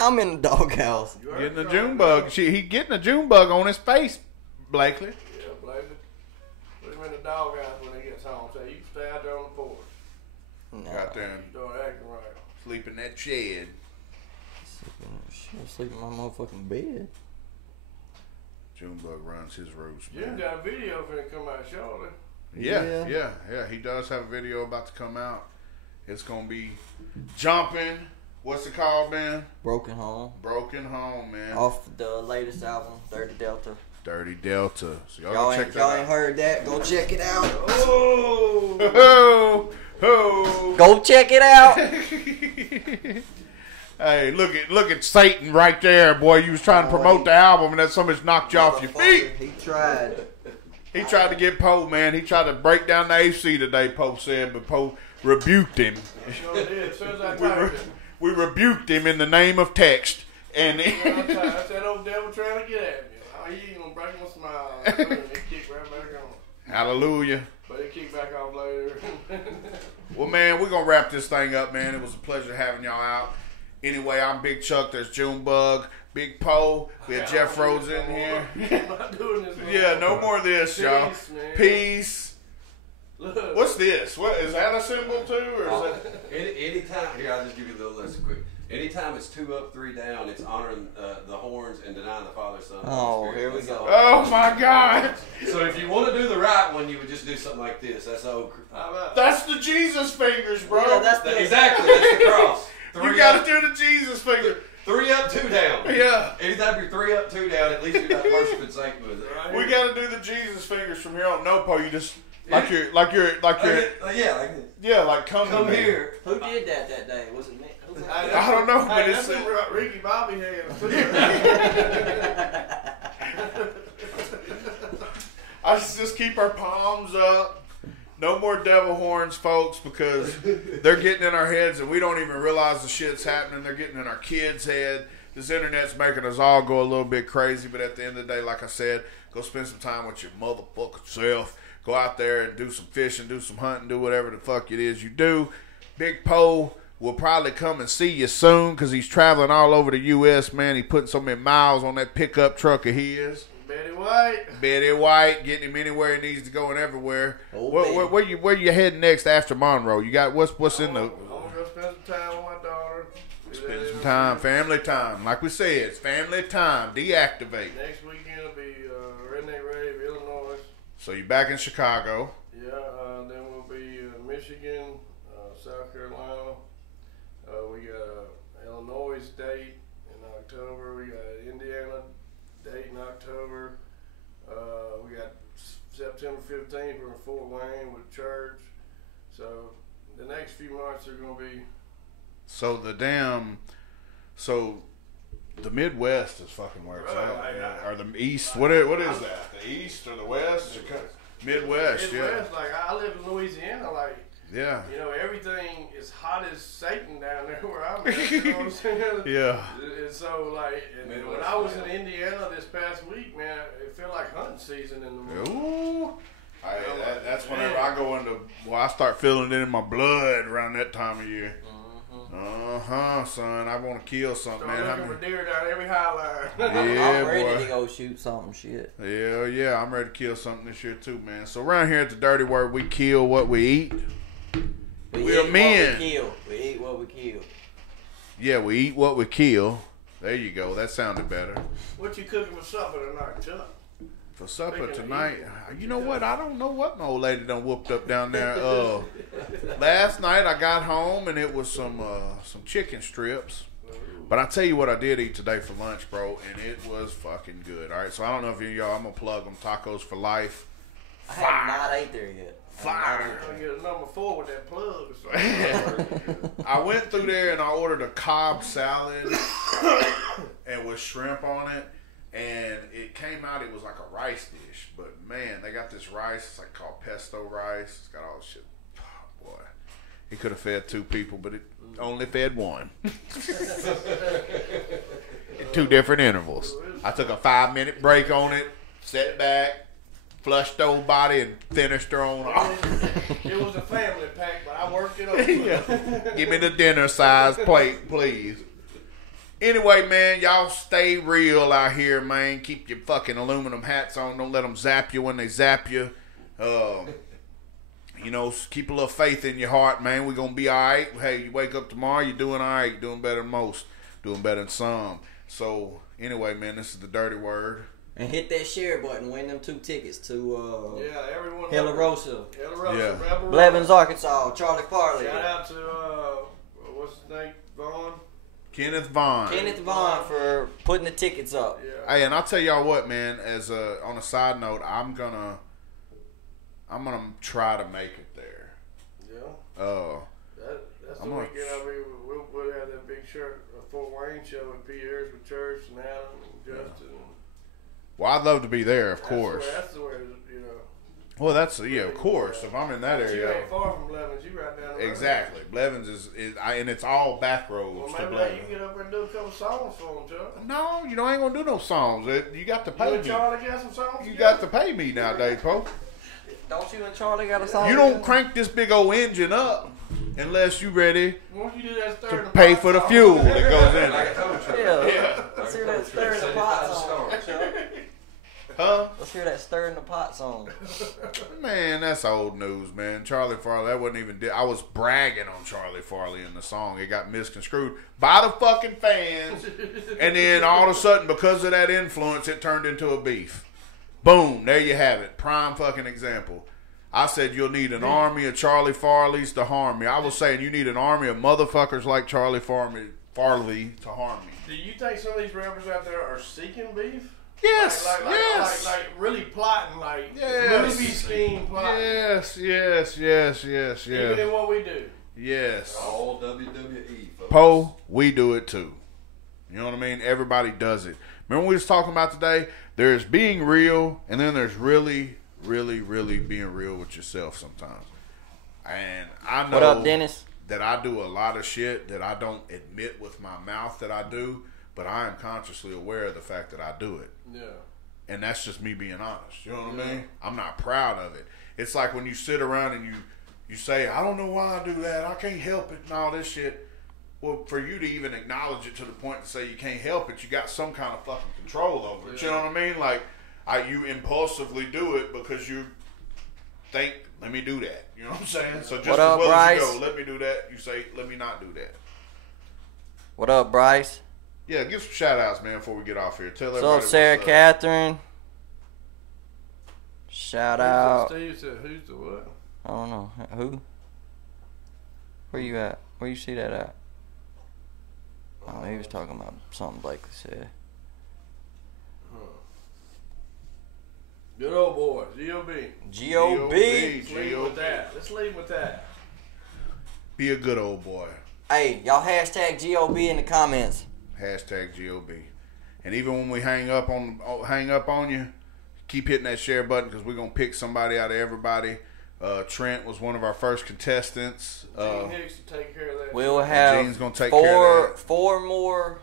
I'm in the doghouse. Getting a June bug. He getting a June bug on his face, Blakely. Yeah, Blakely. Put him in the doghouse when he gets home. Say, you can stay out there on the porch. No. Got there and Start acting right. sleep in that shed. Sleep in my motherfucking bed. Junebug runs his roost, Jim man. got a video finna come out shortly. Yeah. He does have a video about to come out. It's gonna be jumping. What's it called, man? Broken Home. Broken Home, man. Off the latest album, Dirty Delta. Dirty Delta. So y'all Y'all go check ain't, that y'all out. ain't heard that? Go check it out. Oh, oh. Go check it out. Hey, look at Satan right there, boy. You was trying to promote the album, and then somebody's knocked you off your feet. He tried. He tried to get Poe, man. He tried to break down the AC today, Poe said, but Poe rebuked him. Sure did. As soon as I typed it. We rebuked him in the name of text. And That's that old devil trying to get at me. Oh, he ain't gonna break my smile. It kicked right back on. hallelujah. But it kicked back off later. Well, man, we're going to wrap this thing up, man. It was a pleasure having y'all out. Anyway, I'm Big Chuck. There's Junebug, Big Poe. We had Jeff Rhodes in here. I'm not doing this anymore. Yeah, no more of this, y'all. Peace, man. Peace. Look. What's this? What is that a symbol too, or is that? Anytime, here, I'll just give you a little lesson quick. Anytime it's 2 up, 3 down, it's honoring the horns and denying the Father, Son, and Oh, Holy Spirit. here we That's go. all. Oh my God! So if you want to do the right one, you would just do something like this. That's the old. How about That's the Jesus fingers, bro. Yeah, that's the Exactly, that's the cross. You got to do the Jesus finger. 3 up, 2 down. Yeah. Anytime you're 3 up, 2 down, at least you're not worshiping Satan with it. right We here? got to do the Jesus fingers from here on. No, Poe, you just Like you're Yeah, like this. yeah, like come to Come me. here. Who did that day? Was it me? Who was that? I don't know, but Hey, it's that's what Ricky Bobby had. I just keep our palms up. No more devil horns, folks, because they're getting in our heads and we don't even realize the shit's happening. They're getting in our kids' head. This internet's making us all go a little bit crazy, but at the end of the day, like I said, go spend some time with your motherfucking self. Go out there and do some fishing, do some hunting, do whatever the fuck it is you do. Big Poe will probably come and see you soon because he's traveling all over the U.S., man. He's putting so many miles on that pickup truck of his. Betty White, getting him anywhere he needs to go and everywhere. Oh, Where you heading next after Monroe? You got what's in the I'm gonna go spend some time with my daughter. spend some time, family time. Like we said, it's family time. Deactivate. Next weekend will be Redneck Rave, Illinois. So you back in Chicago. Yeah, then we'll be Michigan, South Carolina. We got Illinois date in October. We got Indiana date in October. We got September 15th. We're in Fort Wayne with church. So the next few months are going to be. So the Midwest is fucking where it's Right, at. Or the East. What is that? The East or the West? Midwest, yeah. Like I live in Louisiana, like. Yeah. You know, everything is hot as Satan down there where I'm at. You know what I'm saying? Yeah. And so, like, and when I was in Indiana this past week, man, it felt like hunting season in the morning. Ooh. That's whenever I go into, I start feeling it in my blood around that time of year. Son. I want to kill something, Start man. looking for deer down every high line. Yeah, I'm ready boy. to go shoot something. Shit. Yeah, I'm ready to kill something this year too, man. So around here at the Dirty Word, we kill what we eat. We're eat men. What we kill. We eat what we kill. Yeah, we eat what we kill. There you go. That sounded better. What you cooking for supper tonight, Chuck? For supper Speaking of tonight, eating. you know what? I don't know what my old lady done whooped up down there. Last night I got home and it was some chicken strips. But I tell you what I did eat today for lunch, bro, and it was fucking good. All right, so I don't know if any of y'all, I'm gonna plug them. Tacos for life. I have not ate there yet. Fire. I'm gonna get a number 4 with that plug or something. I went through there and I ordered a Cobb salad and with shrimp on it, and it came out, it was like a rice dish, but man, they got this rice, it's like called pesto rice, it's got all this shit. Oh, boy, he could have fed 2 people, but it only fed 1. In 2 different intervals. I took a 5-minute break on it, sat back, flushed the old body, and finished her on off. It was a family pack, but I worked it up. Yeah. Give me the dinner size plate, please. Anyway, man, y'all stay real out here, man. Keep your fucking aluminum hats on. Don't let them zap you when they zap you. You know, keep a little faith in your heart, man. We're going to be all right. Hey, you wake up tomorrow, you're doing all right. You're doing better than most. Doing better than some. So, anyway, man, this is the Dirty Word. And hit that share button. Win them 2 tickets to Yeah, everyone. Hella Rosa, Hella Rosa, Yeah. Rebel Rosa. Blevins, Arkansas. Charlie Farley. Shout out to, what's his name? Vaughn? Kenneth Vaughn. Kenneth Vaughn for putting the tickets up. Yeah. Hey, and I'll tell y'all what, man. As on a side note, I'm gonna try to make it there. Yeah. That's the I'm gonna- weekend. I mean, we'll have that big shirt, Fort Wayne show with P. Ayers with Church and Adam and Justin. Well, I'd love to be there, of course. That's the way, you know. Well, that's of course. If I'm in that You area, ain't far from Blevins. You right down the road. exactly. Blevins is and it's all back roads Well, to maybe Blevins. you can get up there and do a couple songs for them, Chuck. No, I ain't gonna do no songs. You got to You pay and me. Charlie got some songs You together? got to pay me nowadays, folks. Don't you and Charlie got a song? You don't crank this big old engine up unless you ready Won't you do that third to and pay pot for the song? fuel that goes in Like it. a tow truck. Yeah. Let's hear that stir in the pot $75 song. stars. Huh? Let's hear that stir in the pot song. Man, that's old news, man. Charlie Farley, that wasn't even. I was bragging on Charlie Farley in the song. It got misconstrued by the fucking fans, and then all of a sudden, because of that influence, it turned into a beef. Boom, there you have it. Prime fucking example. I said you'll need an army of Charlie Farleys to harm me. I was saying you need an army of motherfuckers like Charlie Farley to harm me. Do you think some of these rappers out there are seeking beef? Yes, like, yes. like really plotting, like Yes. movie scheme plotting. Yes, yes, yes, yes, Even yes. in what we do. Yes. All WWE, folks. Poe, we do it too. You know what I mean? Everybody does it. Remember we was talking about today? There's being real, and then there's really, really, really being real with yourself sometimes. And I know What up, Dennis? that I do a lot of shit that I don't admit with my mouth that I do, but I am consciously aware of the fact that I do it. Yeah. And that's just me being honest. You know what I mean? I'm not proud of it. It's like when you sit around and you say, I don't know why I do that. I can't help it and all this shit. Well, for you to even acknowledge it to the point to say you can't help it, you got some kind of fucking control over it. You know what I mean? Like, you impulsively do it because you think, let me do that. You know what I'm saying? So just What as up, well as you Bryce? go, let me do that, you say, let me not do that. What up, Bryce? Yeah, give some shout outs, man, before we get off here. Tell What's everybody up, Sarah what's up. Catherine? Shout out. Steve said, who's the what? I don't know. Who? Where you at? Where you see that at? Oh, he was talking about something Blakely said. Good old boy, G.O.B. G.O.B. Let's leave with that. Let's leave with that. Be a good old boy. Hey, y'all hashtag G.O.B. in the comments. Hashtag GOB. And even when we hang up on you, keep hitting that share button because we're gonna pick somebody out of everybody. Trent was one of our first contestants. Gene Hicks to take care of that. We'll have Gene's gonna take care of that. four more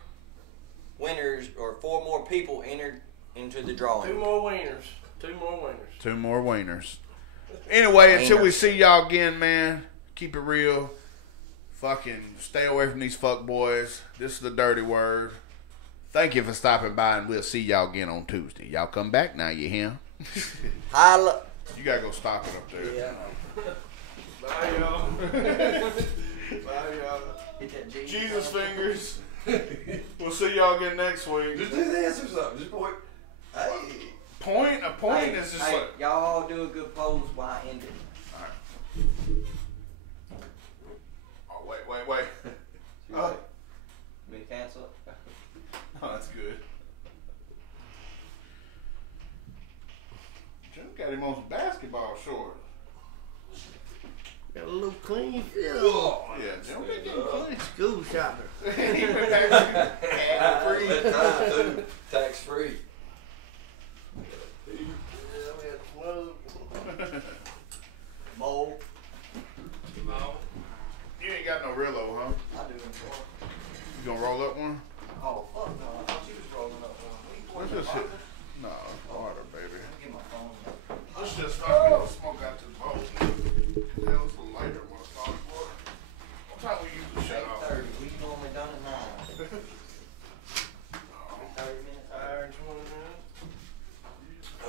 winners or 4 more people entered into the Two drawing. more wieners. 2 more wieners. 2 more wieners. Anyway, until we Wieners. see y'all again, man, keep it real. Fucking stay away from these fuck boys. This is the dirty word. Thank you for stopping by, and we'll see y'all again on Tuesday. Y'all come back now, you hear? Holla. You gotta go stop it up there. Yeah. Bye, y'all. Bye, y'all. Hit that G. Jesus fingers. We'll see y'all again next week. Just do this or something. Just point. Hey. A point Hey, is just hey, like. y'all all do a good pose while I end it. Oh, wait. Oh. Me cancel it? Oh, that's good. Jim got him on some basketball shorts. Got a little clean feel. Oh, yeah, Jim been getting clean. School shopper. He been actually free. Tax free. Mold. You ain't got no Rillo, huh? I do. You gonna roll up one? Oh, fuck no. I thought you was rolling up one. Let's just hit. No, harder, baby. Get my phone. Let's just fucking smoke out this bowl. Hell, it's a lighter one. What time we usually shut off? 8:30. We normally done at 9. 30 minutes. Hour and 20 minutes.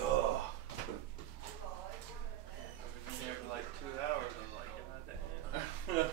Ugh. We've been here for like 2 hours. I'm like, goddamn. Yeah.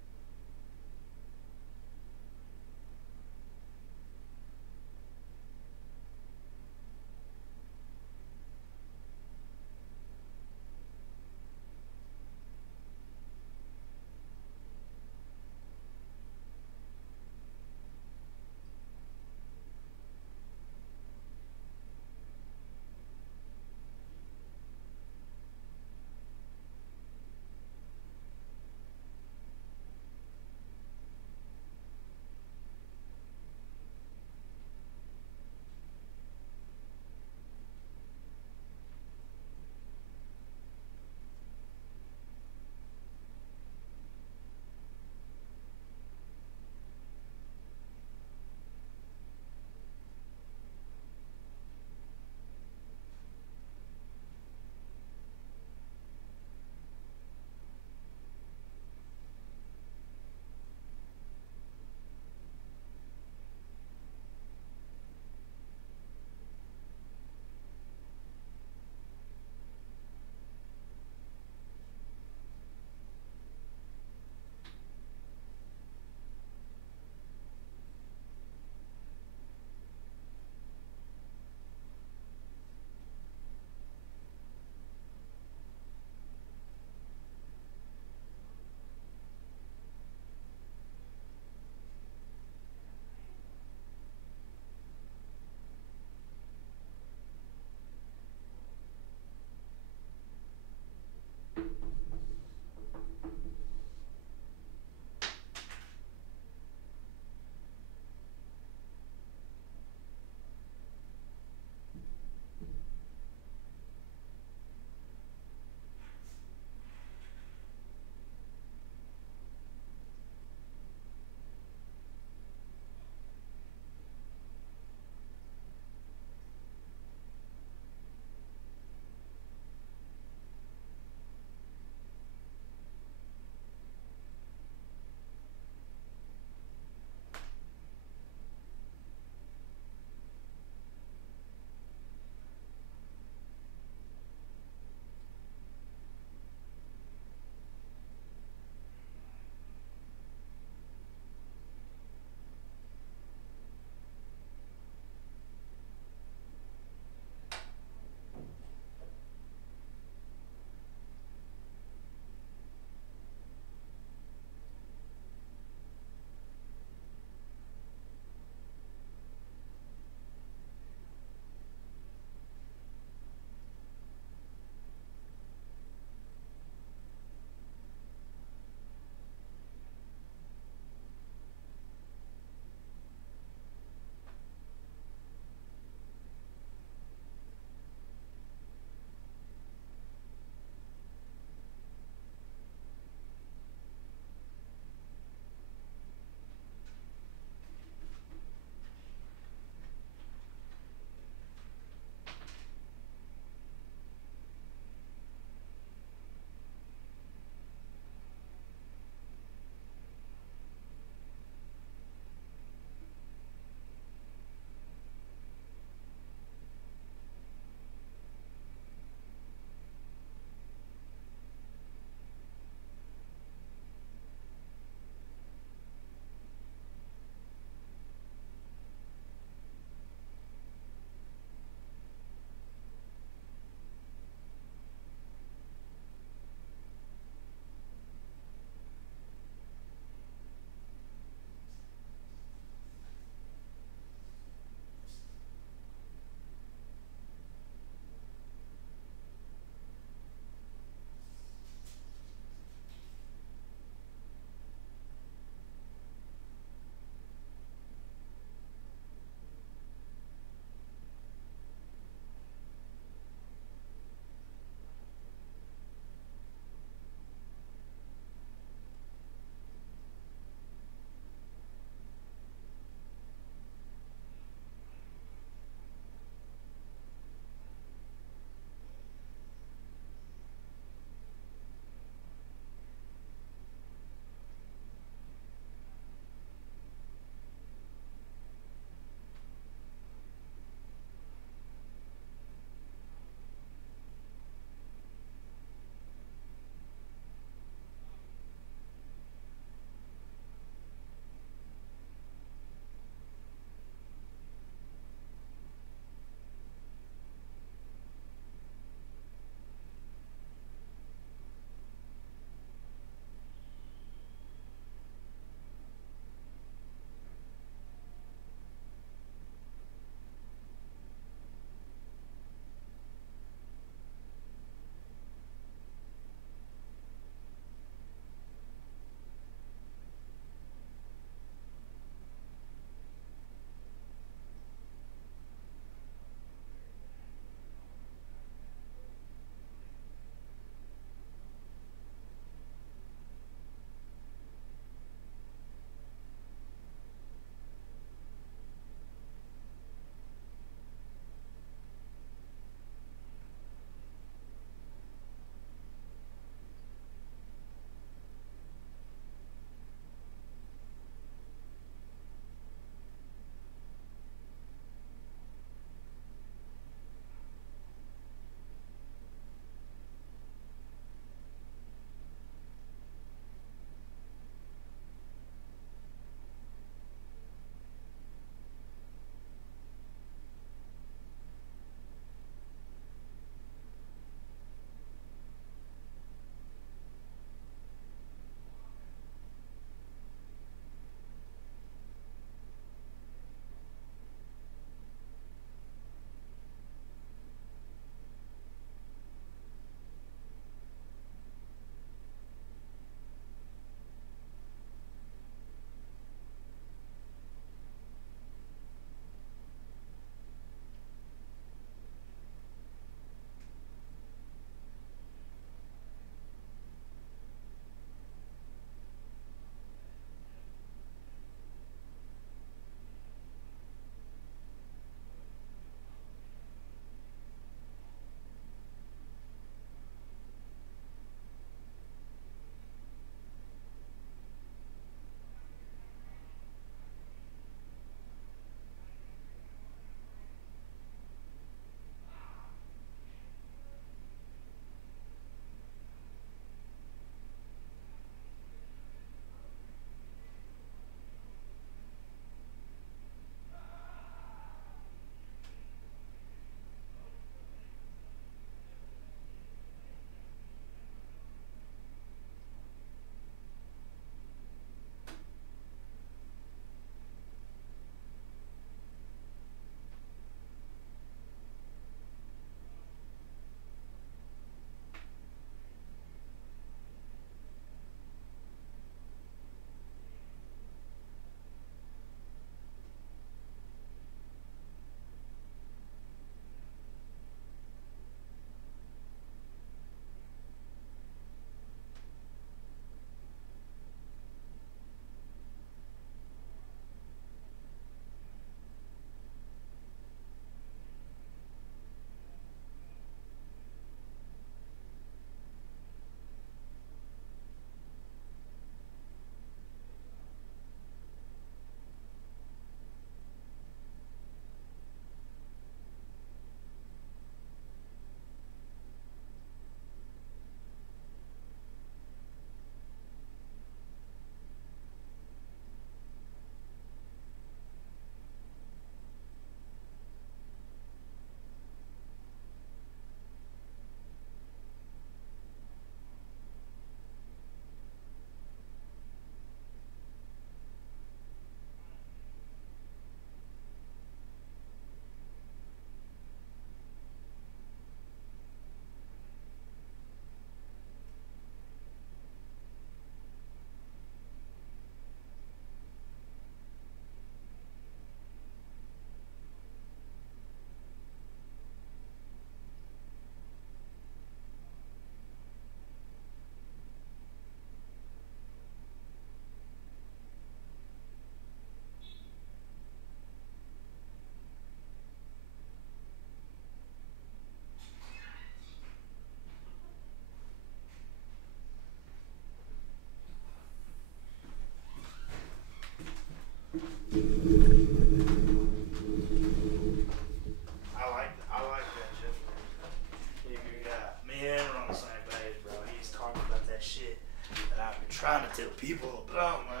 people dumb, man.